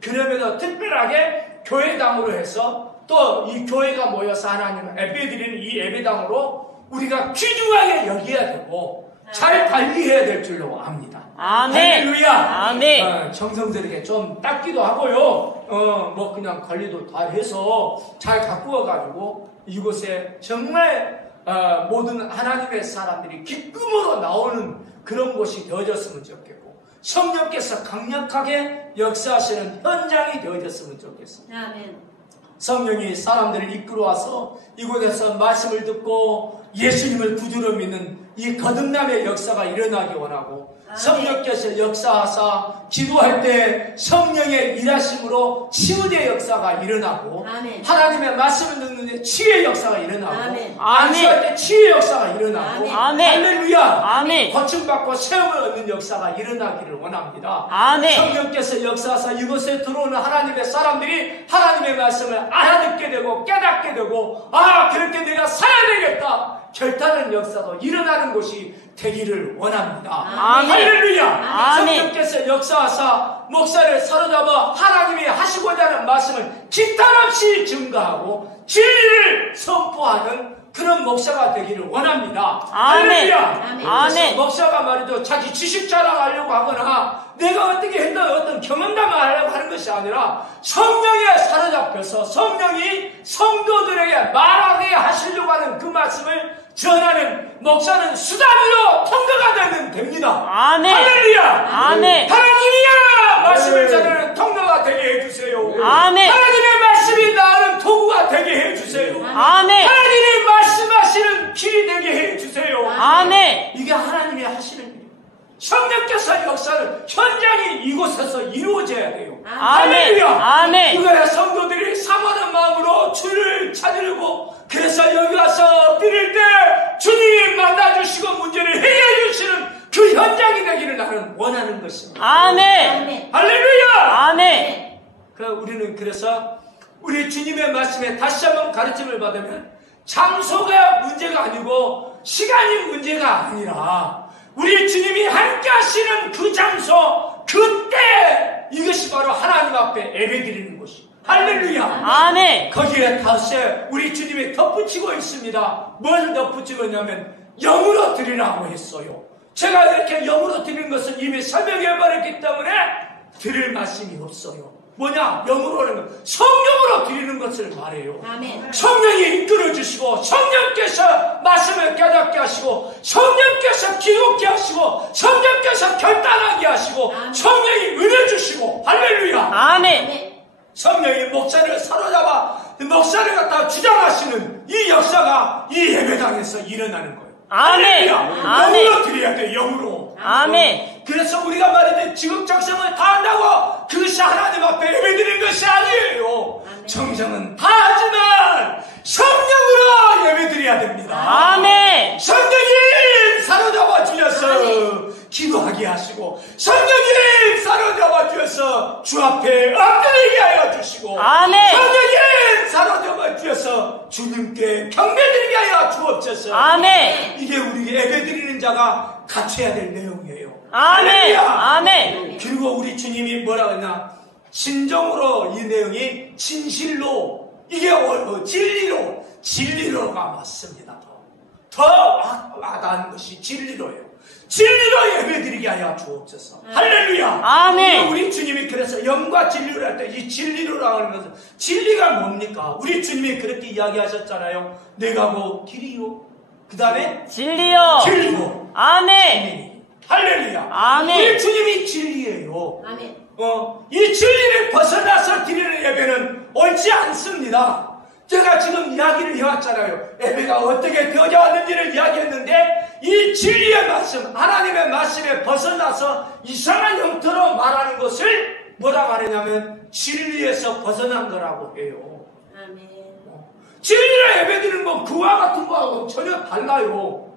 그러면서 특별하게 교회당으로 해서 또 이 교회가 모여서 하나님을 예배드리는 이 예배당으로 우리가 귀중하게 여겨야 되고 잘 관리해야 될 줄로 압니다. 아멘. 할렐루야. 아멘. 정성들에게 좀 닦기도 하고요. 뭐 그냥 관리도 다 해서 잘 가꾸어 가지고 이곳에 정말 모든 하나님의 사람들이 기쁨으로 나오는 그런 곳이 되어졌으면 좋겠고, 성령께서 강력하게 역사하시는 현장이 되어졌으면 좋겠습니다. 아멘. 성령이 사람들을 이끌어와서 이곳에서 말씀을 듣고 예수님을 구주로 믿는 이 거듭남의 역사가 일어나기 원하고, 성령께서 역사하사 기도할 때 성령의 일하심으로 치유의 역사가 일어나고, 아멘. 하나님의 말씀을 듣는 치유의 역사가 일어나고, 아멘. 안수할 때 치유의 역사가 일어나고, 아멘. 할렐루야. 아멘. 고침받고 세움을 얻는 역사가 일어나기를 원합니다. 아멘. 성령께서 역사하사 이곳에 들어오는 하나님의 사람들이 하나님의 말씀을 알아듣게 되고 깨닫게 되고, 그렇게 내가 살아야 되겠다 결단하는 역사도 일어나는 곳이 되기를 원합니다. 아멘. 할렐루야. 아멘. 성령께서 역사하사 목사를 사로잡아 하나님이 하시고자 하는 말씀을 기탄없이 증거하고 진리를 선포하는 그런 목사가 되기를 원합니다. 아멘. 할렐루야. 아멘. 그래서 아멘. 목사가 말이죠, 자기 지식 자랑하려고 하거나 내가 어떻게 했다 어떤 경험담을 하려고 하는 것이 아니라 성령에 사로잡혀서 성령이 성도들에게 말하게 하시려고 하는 그 말씀을 전하는 목사는 수단으로 통로가 되면 됩니다. 아멘. 할렐루야. 아멘. 하나님이야 말씀을 전하는 통로가 되게 해주세요. 아멘. 하나님의 말씀이 나는 도구가 되게 해주세요. 아멘. 하나님이 말씀하시는 길이 되게 해주세요. 아멘. 이게 하나님이 하시는 일이에요. 성령께서 역사를 현장이 이곳에서 이루어져야 돼요. 아멘. 할렐루야. 아멘. 그거야 성도들이 사모하는 마음으로 주를 찾으려고, 그래서 여기 와서 엎드릴 때 주님이 만나주시고 문제를 해결해 주시는 그 현장이 되기를 나는 원하는 것입니다. 아멘. 할렐루야. 아멘. 우리는 그래서 우리 주님의 말씀에 다시 한번 가르침을 받으면 장소가 문제가 아니고 시간이 문제가 아니라 우리 주님이 함께 하시는 그 장소, 그때 이것이 바로 하나님 앞에 예배드리는 곳이. 할렐루야. 아멘. 거기에 다시 우리 주님이 덧붙이고 있습니다. 뭘 덧붙이고 있냐면 영으로 드리라고 했어요. 제가 이렇게 영으로 드리는 것은 이미 설명해버렸기 때문에 드릴 말씀이 없어요. 뭐냐? 영으로 하는 것, 성령으로 드리는 것을 말해요. 아멘. 성령이 이끌어주시고, 성령께서 말씀을 깨닫게 하시고, 성령께서 기록게 하시고, 성령께서 결단하게 하시고, 성령이 은혜 주시고. 할렐루야. 아멘. 성령이 목사를 사로잡아 목사를 갖다 주장하시는 이 역사가 이 예배당에서 일어나는 거예요. 아멘. 아멘. 영으로 드려야 돼. 영으로. 아멘. 그래서 우리가 말하는 지극정성을 다한다고 그것이 하나님 앞에 예배드리는 것이 아니에요. 정성은 다하지만 성령으로 예배드려야 됩니다. 아멘. 성령님 사로잡아 주셔서 기도하게 하시고, 성령님 사로잡아 주셔서 주 앞에 엎드리게 하여 주시고, 아멘. 성령님 사로잡아 주셔서 주님께 경배드리게 하여 주옵소서. 아멘. 이게 우리 예배드리는 자가 갖춰야 될 내용이에요. 아멘. 할렐루야. 아멘. 그리고 우리 주님이 뭐라고 했나? 진정으로 이 내용이 진실로, 이게 진리로가 맞습니다. 더 와닿은 것이 진리로예요. 진리로 예배드리게 하여 주옵소서. 할렐루야. 아멘. 우리 주님이 그래서 영과 진리로 할 때 이 진리로라고 하는 것은 진리가 뭡니까? 우리 주님이 그렇게 이야기하셨잖아요. 내가 뭐 길이요, 그 다음에 진리요. 진리요. 아멘. 할렐루야. 할렐루야. 아멘. 우리 주님이 진리예요. 아멘. 이 진리를 벗어나서 드리는 예배는 옳지 않습니다. 제가 지금 이야기를 해왔잖아요. 예배가 어떻게 되어져 왔는지를 이야기했는데 이 진리의 말씀, 하나님의 말씀에 벗어나서 이상한 형태로 말하는 것을 뭐라고 하느냐면 진리에서 벗어난 거라고 해요. 아멘. 진리를 예배드리는 건 그와 같은 거하고 전혀 달라요.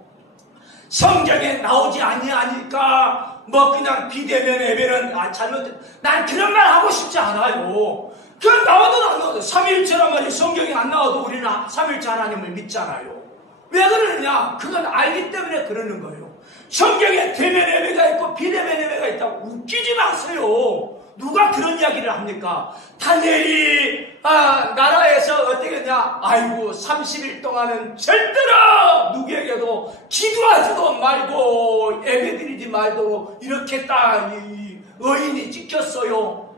성경에 나오지 아니하니까 뭐 그냥 비대면 예배는 잘못된, 난 그런 말 하고 싶지 않아요. 그건 나와도 안 나와도 삼위일체란 말이 성경에 안 나와도 우리는 삼위일체 하나님을 믿잖아요. 왜 그러느냐? 그건 알기 때문에 그러는 거예요. 성경에 대면 예배가 있고 비대면 예배가 있다고 웃기지 마세요. 누가 그런 이야기를 합니까? 다니엘이 나라에서 어떻게 했냐? 아이고 30일 동안은 절대로 누구에게도 기도하지도 말고 예배드리지 말도록 이렇게 딱 의인이 찍혔어요.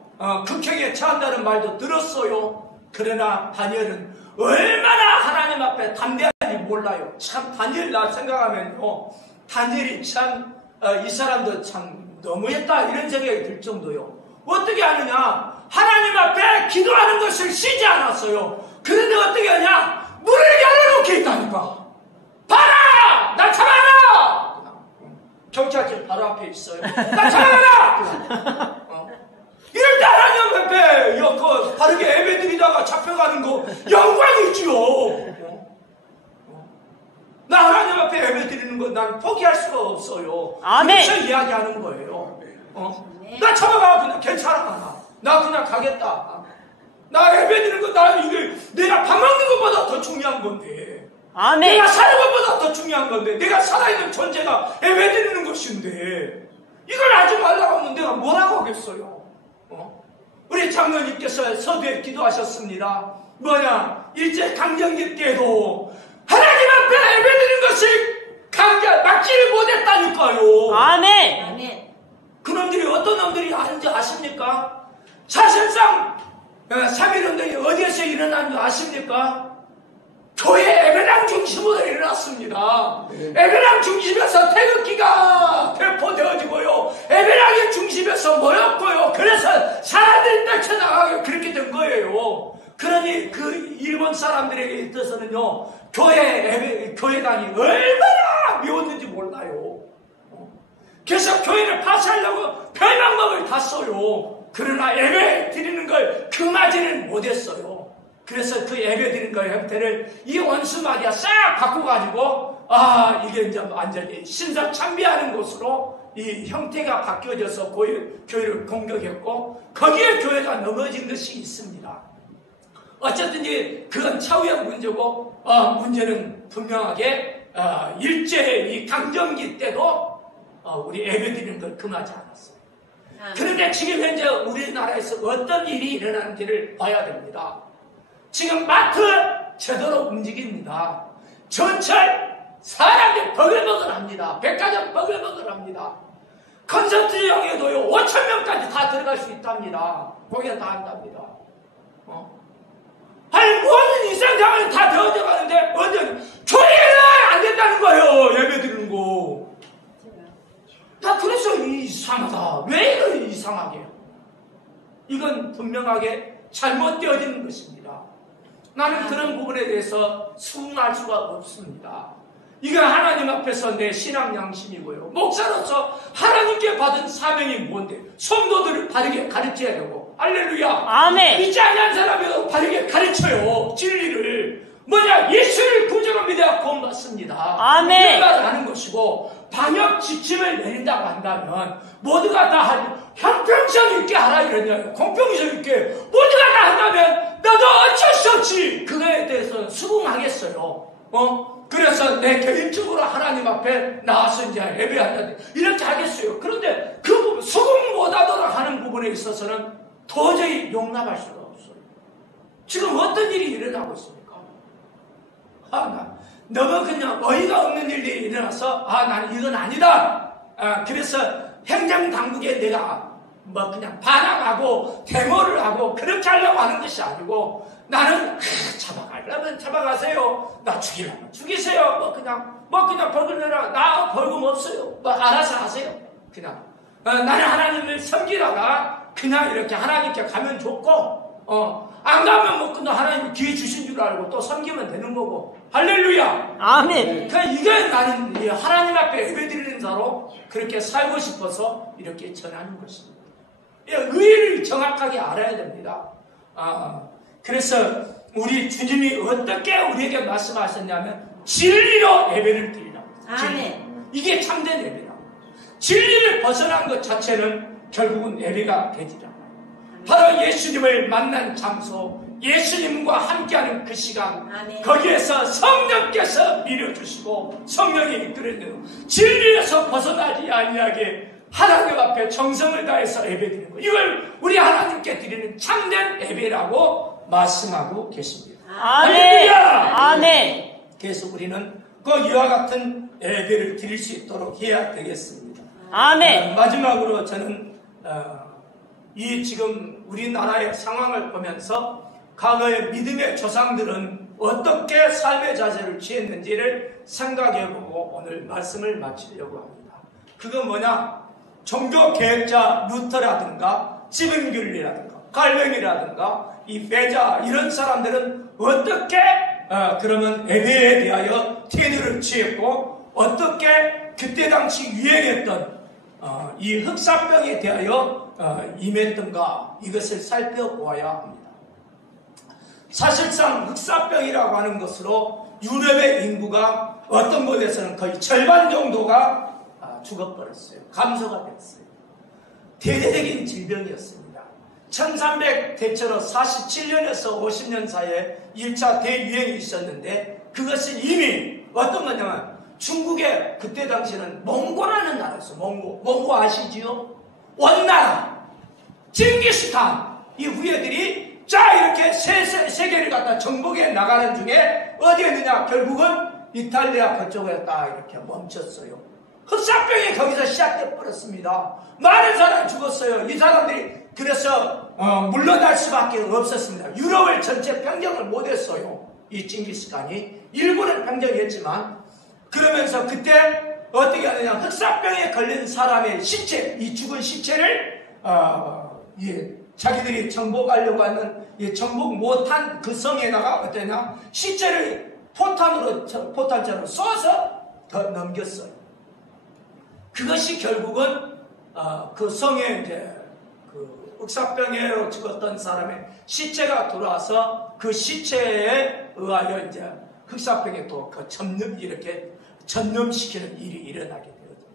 극형에 처한다는 말도 들었어요. 그러나 다니엘은 얼마나 하나님 앞에 담대한지 몰라요. 참 다니엘 나 생각하면요, 다니엘이 참 이 사람도 참 너무했다 이런 생각이 들 정도요. 어떻게 하느냐? 하나님 앞에 기도하는 것을 쉬지 않았어요. 그런데 어떻게 하냐? 문을 열어놓게 있다니까. 봐라! 나 잡아라! 경찰들 바로 앞에 있어요. 나 잡아라! 이럴 때 하나님 앞에 바르게 예배드리다가 잡혀가는 거 영광이지요. 나 하나님 앞에 예배드리는 거 난 포기할 수가 없어요. 아멘. 그래서 이야기하는 거예요. 나 잡아가 그냥 괜찮아. 나 그냥 가겠다. 나 예배드리는 거 나 이게 내가 밥 먹는 것보다 더 중요한 건데. 아멘. 내가 사는 것보다 더 중요한 건데. 내가 살아있는 존재가 예배드리는 것인데. 이걸 하지 말라고 하면 내가 뭐라고 하겠어요. 우리 장로님께서 서두에 기도하셨습니다. 뭐냐? 일제 강점기 때도 하나님 앞에 예배드리는 것을 막지를 못했다니까요. 아멘. 아멘. 그놈들이 어떤 놈들이 하는지 아십니까? 사실상 3.1운동이 어디에서 일어난 줄 아십니까? 교회 예배당 중심으로 일어났습니다. 예배당 중심에서 태극기가 배포되어지고요. 예배당의 중심에서 모였고요. 그래서 사람들이 떨쳐나가게 그렇게 된 거예요. 그러니 그 일본 사람들에게 있어서는요, 교회당이 얼마나 미웠는지 몰라요. 그래서 교회를 파쇄하려고 별방법을 다 써요. 그러나 예배 드리는 걸 금하지는 못했어요. 그래서 그 예배 드리는 거 형태를 이 원수마귀가 싹 바꿔가지고 이게 이제 완전히 신상 참배하는 곳으로 이 형태가 바뀌어져서 교회를 공격했고 거기에 교회가 넘어진 것이 있습니다. 어쨌든 그건 차후의 문제고 문제는 분명하게 일제 이 강점기 때도 우리 예배 드리는 걸 금하지 않았어요. 그런데 지금 현재 우리나라에서 어떤 일이 일어나는지를 봐야 됩니다. 지금 마트 제대로 움직입니다. 전철 사람들이 버글버글합니다. 백화점 버글버글합니다. 콘서트장에도요 5,000명까지 다 들어갈 수 있답니다. 공연 다 한답니다. 아니 모든 일상생활이 다 되어져 가는데 교회는 안 된다는 거예요. 예배 드리는 거. 나 그래서 이상하다. 왜 이렇게 이상하게? 이건 분명하게 잘못되어지는 것입니다. 나는 그런 부분에 대해서 수긍할 수가 없습니다. 이건 하나님 앞에서 내 신앙 양심이고요. 목사로서 하나님께 받은 사명이 뭔데? 성도들을 바르게 가르쳐야 되고, 할렐루야. 아멘. 믿지 않는 사람이라도 바르게 가르쳐요. 진리를. 뭐냐? 예수를 구주로 믿어야 구원받습니다. 아멘. 이걸 하는 것이고, 방역 지침을 내린다고 한다면 모두가 다 형평성 있게 하라 이러냐요. 공평성 있게 모두가 다 한다면 나도 어쩔 수 없이 그거에 대해서 수긍하겠어요. 그래서 내 개인적으로 하나님 앞에 나와서 이제 예배한다 이렇게 하겠어요. 그런데 그 부분 수긍 못하도록 하는 부분에 있어서는 도저히 용납할 수가 없어요. 지금 어떤 일이 일어나고 있습니까? 너무 그냥 어이가 없는 일이 일어나서 나는 이건 아니다. 그래서 행정당국에 내가 뭐 그냥 반항하고 데모를 하고 그렇게 하려고 하는 것이 아니고 나는 잡아가려면 잡아가세요. 나 죽이려면 죽이세요. 뭐 그냥 벌금 내라. 나 벌금 없어요. 뭐 알아서 하세요. 그냥 나는 하나님을 섬기다가 그냥 이렇게 하나님께 가면 좋고 안 가면 뭐 그냥 하나님 기회 주신 줄 알고 또 섬기면 되는 거고. 할렐루야. 아멘. 그러니까 이게 나는 하나님 앞에 예배드리는 자로 그렇게 살고 싶어서 이렇게 전하는 것입니다. 의의를 정확하게 알아야 됩니다. 그래서 우리 주님이 어떻게 우리에게 말씀하셨냐면 진리로 예배를 드리라고. 아멘. 이게 참된 예배라고. 진리를 벗어난 것 자체는 결국은 예배가 되지라. 바로 예수님을 만난 장소, 예수님과 함께하는 그 시간, 아멘. 거기에서 성령께서 밀어주시고 성령이 이끌어내는 진리에서 벗어나지 아니하게 하나님 앞에 정성을 다해서 예배드리는 것, 이걸 우리 하나님께 드리는 참된 예배라고 말씀하고 계십니다. 아멘. 할렐루야! 아멘. 그래서 우리는 그 이와 같은 예배를 드릴 수 있도록 해야 되겠습니다. 아멘. 마지막으로 저는 이 지금 우리나라의 상황을 보면서 과거의 믿음의 조상들은 어떻게 삶의 자세를 취했는지를 생각해보고 오늘 말씀을 마치려고 합니다. 그건 뭐냐? 종교개혁자 루터라든가 지븐귤리라든가 칼뱅이라든가 이 베자 이런 사람들은 어떻게 그러면 예배에 대하여 태도를 취했고 어떻게 그때 당시 유행했던 이 흑사병에 대하여 임했던가, 이것을 살펴보아야 합니다. 사실상 흑사병이라고 하는 것으로 유럽의 인구가 어떤 곳에서는 거의 절반 정도가 죽어버렸어요. 감소가 됐어요. 대대적인 질병이었습니다. 1300 대처로 47년에서 50년 사이에 1차 대유행이 있었는데 그것은 이미 어떤 거냐면 중국에 그때 당시에는 몽고라는 나라였어요. 몽고 아시지요? 원나라 징기스칸 이 후예들이 자 이렇게 세계를 갖다 정복해 나가는 중에 어디였느냐? 결국은 이탈리아 그쪽에 딱 이렇게 멈췄어요. 흑사병이 거기서 시작돼 버렸습니다. 많은 사람이 죽었어요. 이 사람들이 그래서 물러날 수밖에 없었습니다. 유럽을 전체 평정을 못했어요. 이 징기스칸이 일부는 평정했지만, 그러면서 그때 어떻게 하느냐? 흑사병에 걸린 사람의 시체, 이 죽은 시체를 자기들이 정복하려고 하는 정복 못한 그 성에다가 어떠냐? 시체를 포탄처럼 쏘아서 더 넘겼어요. 그것이 결국은 그 성에 이제 그 흑사병으로 죽었던 사람의 시체가 들어와서 그 시체에 의하여 이제 흑사병에 또 그 전염시키는 일이 일어나게 되어집니다.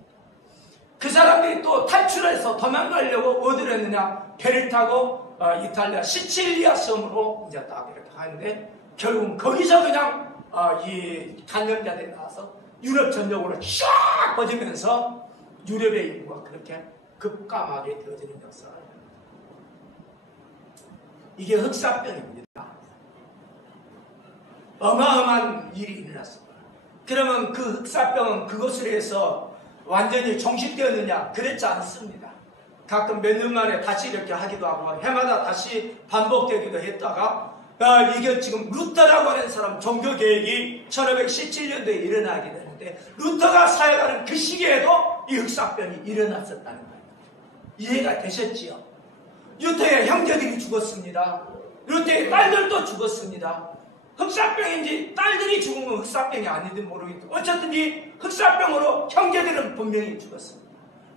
그 사람들이 또 탈출해서 도망가려고 어디로 했느냐? 배를 타고 이탈리아 시칠리아 섬으로 이제 딱 이렇게 가는데 결국은 거기서 그냥 이 감염자들이 나와서 유럽 전역으로 쫙 퍼지면서 유럽의 인구가 그렇게 급감하게 되어지는 역사가 있습니다. 이게 흑사병입니다. 어마어마한 일이 일어났습니다. 그러면 그 흑사병은 그것으로 해서 완전히 종식되었느냐? 그랬지 않습니다. 가끔 몇 년 만에 다시 이렇게 하기도 하고 해마다 다시 반복되기도 했다가 이게 지금 루터라고 하는 사람 종교개혁이 1517년도에 일어나게 되는데 루터가 사역하는 그 시기에도 이 흑사병이 일어났었다는 거예요. 이해가 되셨지요? 루터의 형제들이 죽었습니다. 루터의 딸들도 죽었습니다. 흑사병인지 딸들이 죽으면 흑사병이 아니든 모르겠고 어쨌든지 흑사병으로 형제들은 분명히 죽었습니다.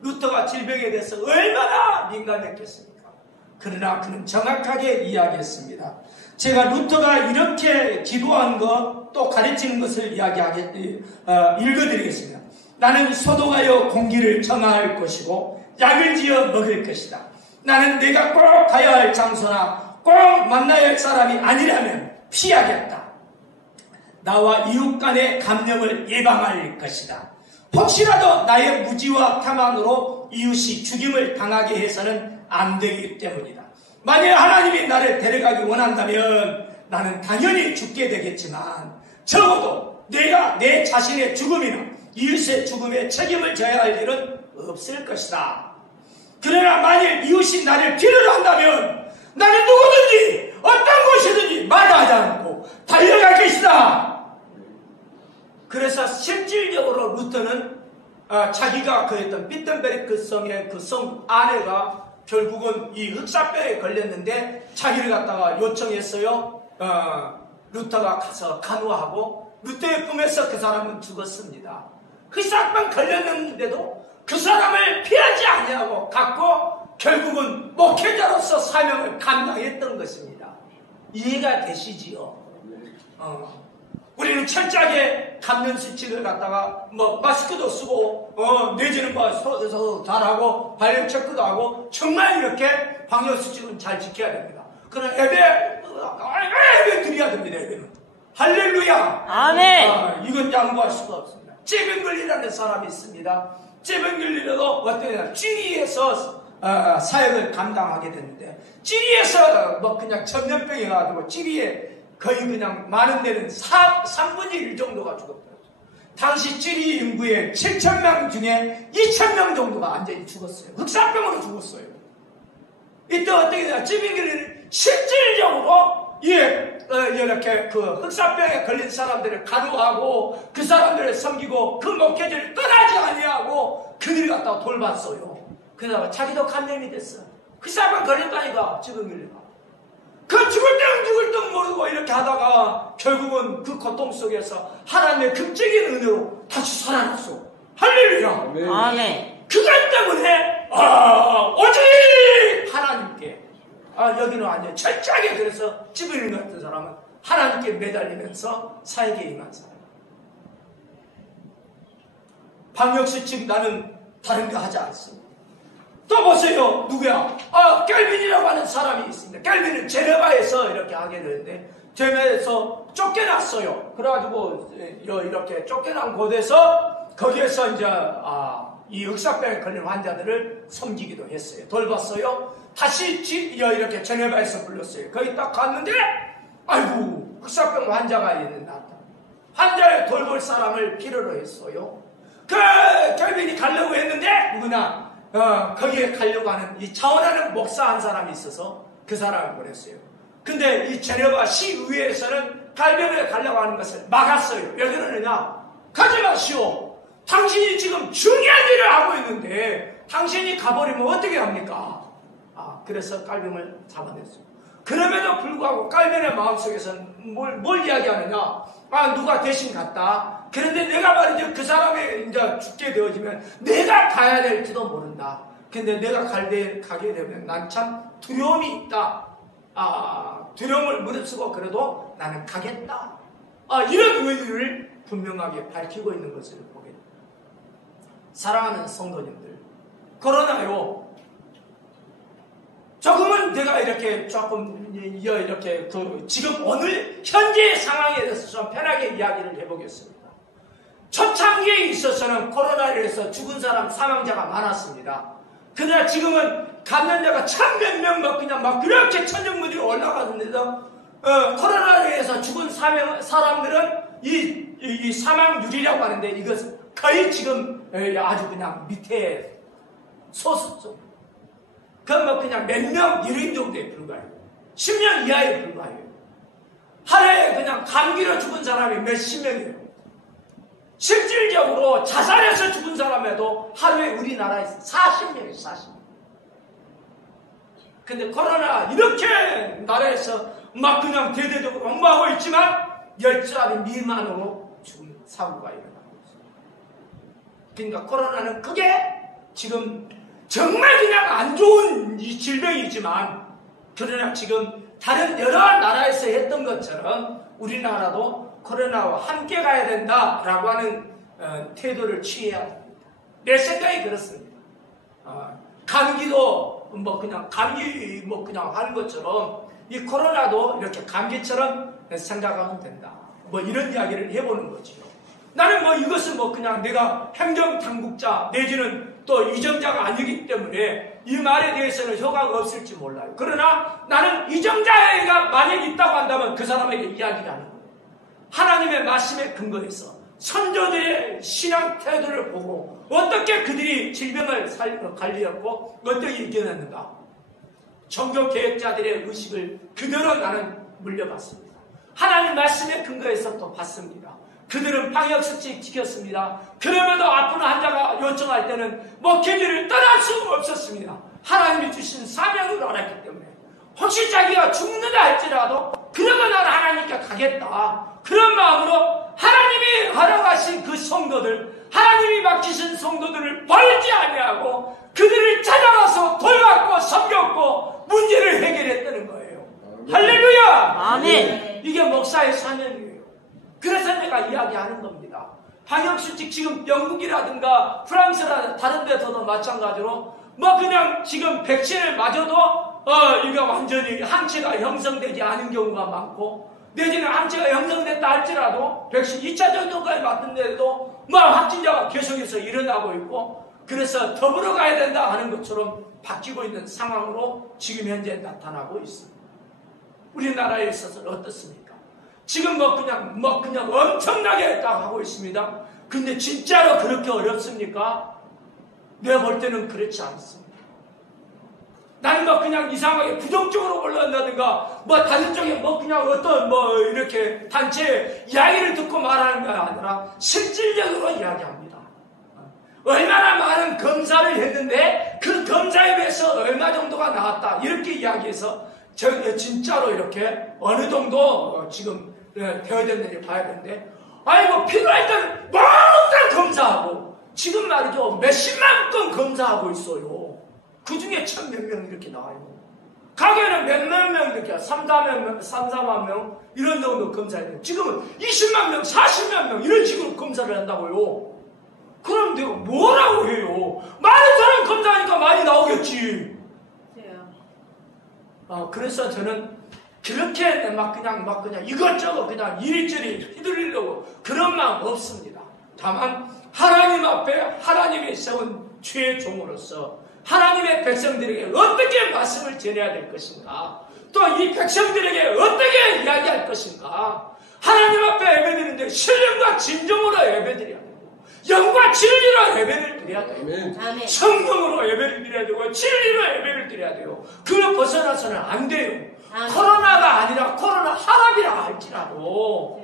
루터가 질병에 대해서 얼마나 민감했겠습니까? 그러나 그는 정확하게 이야기했습니다. 제가 루터가 이렇게 기도한 것 또 가르치는 것을 읽어드리겠습니다. 나는 소독하여 공기를 정화할 것이고 약을 지어 먹을 것이다. 나는 내가 꼭 가야 할 장소나 꼭 만나야 할 사람이 아니라면 피하겠다. 나와 이웃 간의 감염을 예방할 것이다. 혹시라도 나의 무지와 탐안으로 이웃이 죽임을 당하게 해서는 안 되기 때문이다. 만약 하나님이 나를 데려가기 원한다면 나는 당연히 죽게 되겠지만 적어도 내가 내 자신의 죽음이나 이웃의 죽음에 책임을 져야 할 일은 없을 것이다. 그러나 만일 이웃이 나를 필요로 한다면 나는 누구든지 어떤 곳이든지 마다하지 않고 달려갈 것이다. 그래서 실질적으로 루터는 자기가 거했던 비텐베르크 성의 그 성 아내가 결국은 이 흑사병에 걸렸는데 자기를 갖다가 요청했어요. 루터가 가서 간호하고 루터의 꿈에서 그 사람은 죽었습니다. 흑사병 걸렸는데도 그 사람을 피하지 아니하고 갖고 결국은 목회자로서 사명을 감당했던 것입니다. 이해가 되시지요? 우리는 철저하게 감면 수칙을 갖다가 마스크도 쓰고 내지는 서로 잘하고 발열 체크도 하고 정말 이렇게 방역 수칙은 잘 지켜야 됩니다. 그러나 예배 드려야 됩니다. 예배는 할렐루야. 아멘. 이건 양보할 수가 없습니다. 찌병글리라는 사람이 있습니다. 찌병글리도 어떤 찌리에서 사역을 감당하게 됐는데 찌리에서 그냥 전염병이 와가지고 찌리에 거의 그냥 많은 데는 3분의 1 정도가 죽었다. 당시 찌리 인구의 7,000명 중에 2,000명 정도가 완전히 죽었어요. 흑사병으로 죽었어요. 이때 어떻게 되냐? 찌빙기는 실질적으로 이렇게 그 흑사병에 걸린 사람들을 간호하고 그 사람들을 섬기고 그 목회자를 떠나지 아니하고 그들을 갖다가 돌봤어요. 그러다가 자기도 감염이 됐어. 흑사병 걸렸다니까 찌빙기가. 그 죽을 때는 죽을 듯 모르고 이렇게 하다가 결국은 그 고통 속에서 하나님의 극적인 은혜로 다시 살아났어. 할렐루야. 아멘. 그것 때문에 오직 하나님께 여기는 완전 철저하게 그래서 찌부리는 같은 사람은 하나님께 매달리면서 사역에 임한 사람. 방역수칙 나는 다른 거 하지 않습니다. 또 보세요. 누구야? 켈빈이라고 하는 사람이 있습니다. 켈빈은 제네바에서 이렇게 하게 되는데 제네바에서 쫓겨났어요. 그래가지고 이렇게 쫓겨난 곳에서 거기에서 이제 이 흑사병에 걸린 환자들을 섬기기도 했어요. 돌봤어요. 다시 이렇게 제네바에서 불렀어요. 거기 딱 갔는데 아이고 흑사병 환자가 있는 나타. 환자를 돌볼 사람을 필요로 했어요. 그 켈빈이 가려고 했는데 누구나 거기에 가려고 하는 이 차원하는 목사 한 사람이 있어서 그 사람을 보냈어요. 근데 이 제네바 시의회에서는 갈변에 가려고 하는 것을 막았어요. 왜 그러느냐? 가지 마시오. 당신이 지금 중요한 일을 하고 있는데 당신이 가버리면 어떻게 합니까? 그래서 갈변을 잡아냈어요. 그럼에도 불구하고 갈변의 마음속에서는 뭘 이야기하느냐? 누가 대신 갔다. 그런데 내가 말이죠. 그 사람이 이제 죽게 되어지면 내가 가야 될지도 모른다. 근데 내가 가게 되면 난 참 두려움이 있다. 두려움을 무릅쓰고 그래도 나는 가겠다. 이런 의의를 분명하게 밝히고 있는 것을 보게 됩니다. 사랑하는 성도님들, 코로나로 조금은 내가 이렇게 조금 이렇게 지금 오늘 현재의 상황에 대해서 좀 편하게 이야기를 해보겠습니다. 초창기에 있어서는 코로나로 인해서 죽은 사람 사망자가 많았습니다. 그러나 지금은 감염자가 1,000몇 명 그냥 그렇게 천정부들이 올라가는데도 코로나로 인해서 죽은 사람들은 이 사망률이라고 하는데 이것은 거의 지금 아주 그냥 밑에 소수점. 그건 그냥 몇 명 이런 정도에 불과해요. 10명 이하에 불과해요. 하루에 그냥 감기로 죽은 사람이 몇십 명이에요. 실질적으로 자살해서 죽은 사람에도 하루에 우리나라에서 40명이에요. 40명. 근데 코로나 이렇게 나라에서 그냥 대대적으로 홍보하고 있지만 10자리 미만으로 죽은 사고가 일어나고 있어요. 그러니까 코로나는 그게 지금 정말 그냥 안 좋은 이 질병이지만 그러나 지금 다른 여러 나라에서 했던 것처럼 우리나라도 코로나와 함께 가야 된다라고 하는 태도를 취해야 합니다. 내 생각이 그렇습니다. 감기도 그냥 감기 그냥 하는 것처럼 이 코로나도 이렇게 감기처럼 생각하면 된다. 이런 이야기를 해보는 거지요. 나는 이것은 그냥 내가 행정당국자 내지는 또 이정자가 아니기 때문에 이 말에 대해서는 효과가 없을지 몰라요. 그러나 나는 이정자가 만약 있다고 한다면 그 사람에게 이야기를 하는 거예요. 하나님의 말씀에 근거해서 선조들의 신앙 태도를 보고 어떻게 그들이 질병을 관리했고 어떻게 이겨냈는가. 종교 개혁자들의 의식을 그대로 나는 물려봤습니다. 하나님 말씀에 근거해서 또 봤습니다. 그들은 방역수칙 지켰습니다. 그럼에도 아픈 환자가 요청할 때는 목회지를 떠날 수 없었습니다. 하나님이 주신 사명을 알았기 때문에 혹시 자기가 죽는다 할지라도 그러면 나는 하나님께 가겠다. 그런 마음으로 하나님이 허락하신 그 성도들, 하나님이 맡기신 성도들을 버리지 아니하고 그들을 찾아가서 돌봤고 섬겼고 문제를 해결했다는 거예요. 할렐루야! 아멘. 이게 목사의 사명이에요. 그래서 내가 이야기하는 겁니다. 방역수칙 지금 영국이라든가 프랑스라든가 다른 데서도 마찬가지로 뭐 그냥 지금 백신을 맞아도 이거 완전히 항체가 형성되지 않은 경우가 많고 내지는 항체가 형성됐다 할지라도 백신 2차 정도까지 맞는데도 뭐 확진자가 계속해서 일어나고 있고 그래서 더불어 가야 된다 하는 것처럼 바뀌고 있는 상황으로 지금 현재 나타나고 있습니다. 우리나라에 있어서는 어떻습니까? 지금 뭐 그냥 엄청나게 딱 하고 있습니다. 근데 진짜로 그렇게 어렵습니까? 내가 볼 때는 그렇지 않습니다. 나는 뭐 그냥 이상하게 부정적으로 올라간다든가 뭐 다른 쪽에 뭐 그냥 어떤 뭐 이렇게 단체 이야기를 듣고 말하는 게 아니라 실질적으로 이야기합니다. 얼마나 많은 검사를 했는데 그 검사에 비해서 얼마 정도가 나왔다 이렇게 이야기해서 진짜로 이렇게 어느 정도 지금 되어야 되는지 봐야 되는데 아이고 필요할 때는 몽땅 검사하고 지금 말이죠 몇십만 건 검사하고 있어요. 그 중에 천 몇 명 이렇게 나와요. 가게는 몇몇 명 이렇게 3, 4만 명 이런 정도 검사해요. 지금은 20만 명, 40만 명 이런 식으로 검사를 한다고요. 그럼 내가 뭐라고 해요? 많은 사람 검사하니까 많이 나오겠지. 그래서 저는 그렇게 막 그냥 이것저것 그냥 이리저리 휘둘리려고 그런 마음 없습니다. 다만 하나님 앞에 하나님이 세운 주의 종으로서 하나님의 백성들에게 어떻게 말씀을 전해야 될 것인가, 또 이 백성들에게 어떻게 이야기할 것인가, 하나님 앞에 예배드리는데 신령과 진정으로 예배드려야 되고 영과 진리로 예배를 드려야 돼요. 아멘. 성령으로 예배를 드려야 되고 진리로 예배를 드려야 돼요. 그걸 벗어나서는 안 돼요. 아멘. 코로나가 아니라 코로나 하랍이라 할지라도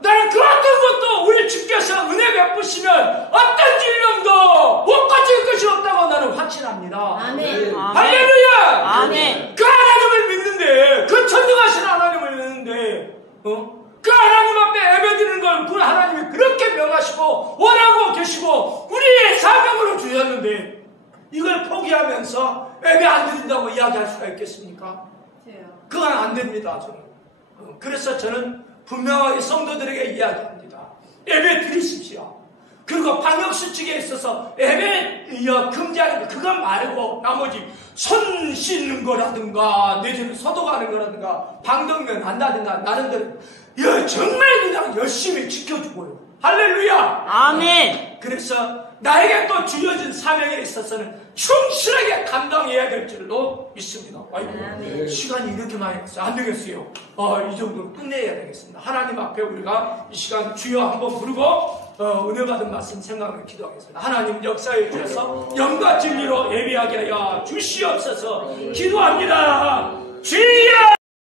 나는 그 어떤 것도 우리 주께서 은혜 베푸시면 어떤 질병도 못 가질 것이 없다고 나는 확신합니다. 아멘. 할렐루야! 아멘. 그 하나님을 믿는데, 그 천능하신 하나님을 믿는데 그 하나님 앞에 예배드리는 걸 그 하나님이 그렇게 명하시고 원하고 계시고 우리의 사명으로 주셨는데 이걸 포기하면서 예배 안 드린다고 이야기할 수가 있겠습니까? 그건 안 됩니다. 저는. 그래서 저는 분명하게 성도들에게 이야기합니다. 예배 드리십시오. 그리고 방역수칙에 있어서 예배 금지하는 거 그건 말고 나머지 손 씻는 거라든가 내지는 소독하는 거라든가 방독면 한다든가 나름대로 정말 그냥 열심히 지켜주고요. 할렐루야! 아멘. 그래서 나에게 또 주어진 사명에 있어서는 충실하게 감당해야 될 줄로 믿습니다. 아이고, 시간이 이렇게 많이 했어요. 안 되겠어요. 이 정도로 끝내야 되겠습니다. 하나님 앞에 우리가 이 시간 주여 한번 부르고 은혜 받은 말씀 생각을 기도하겠습니다. 하나님 역사에 주셔서 영과 진리로 예배하게 하여 주시옵소서. 기도합니다. 주여!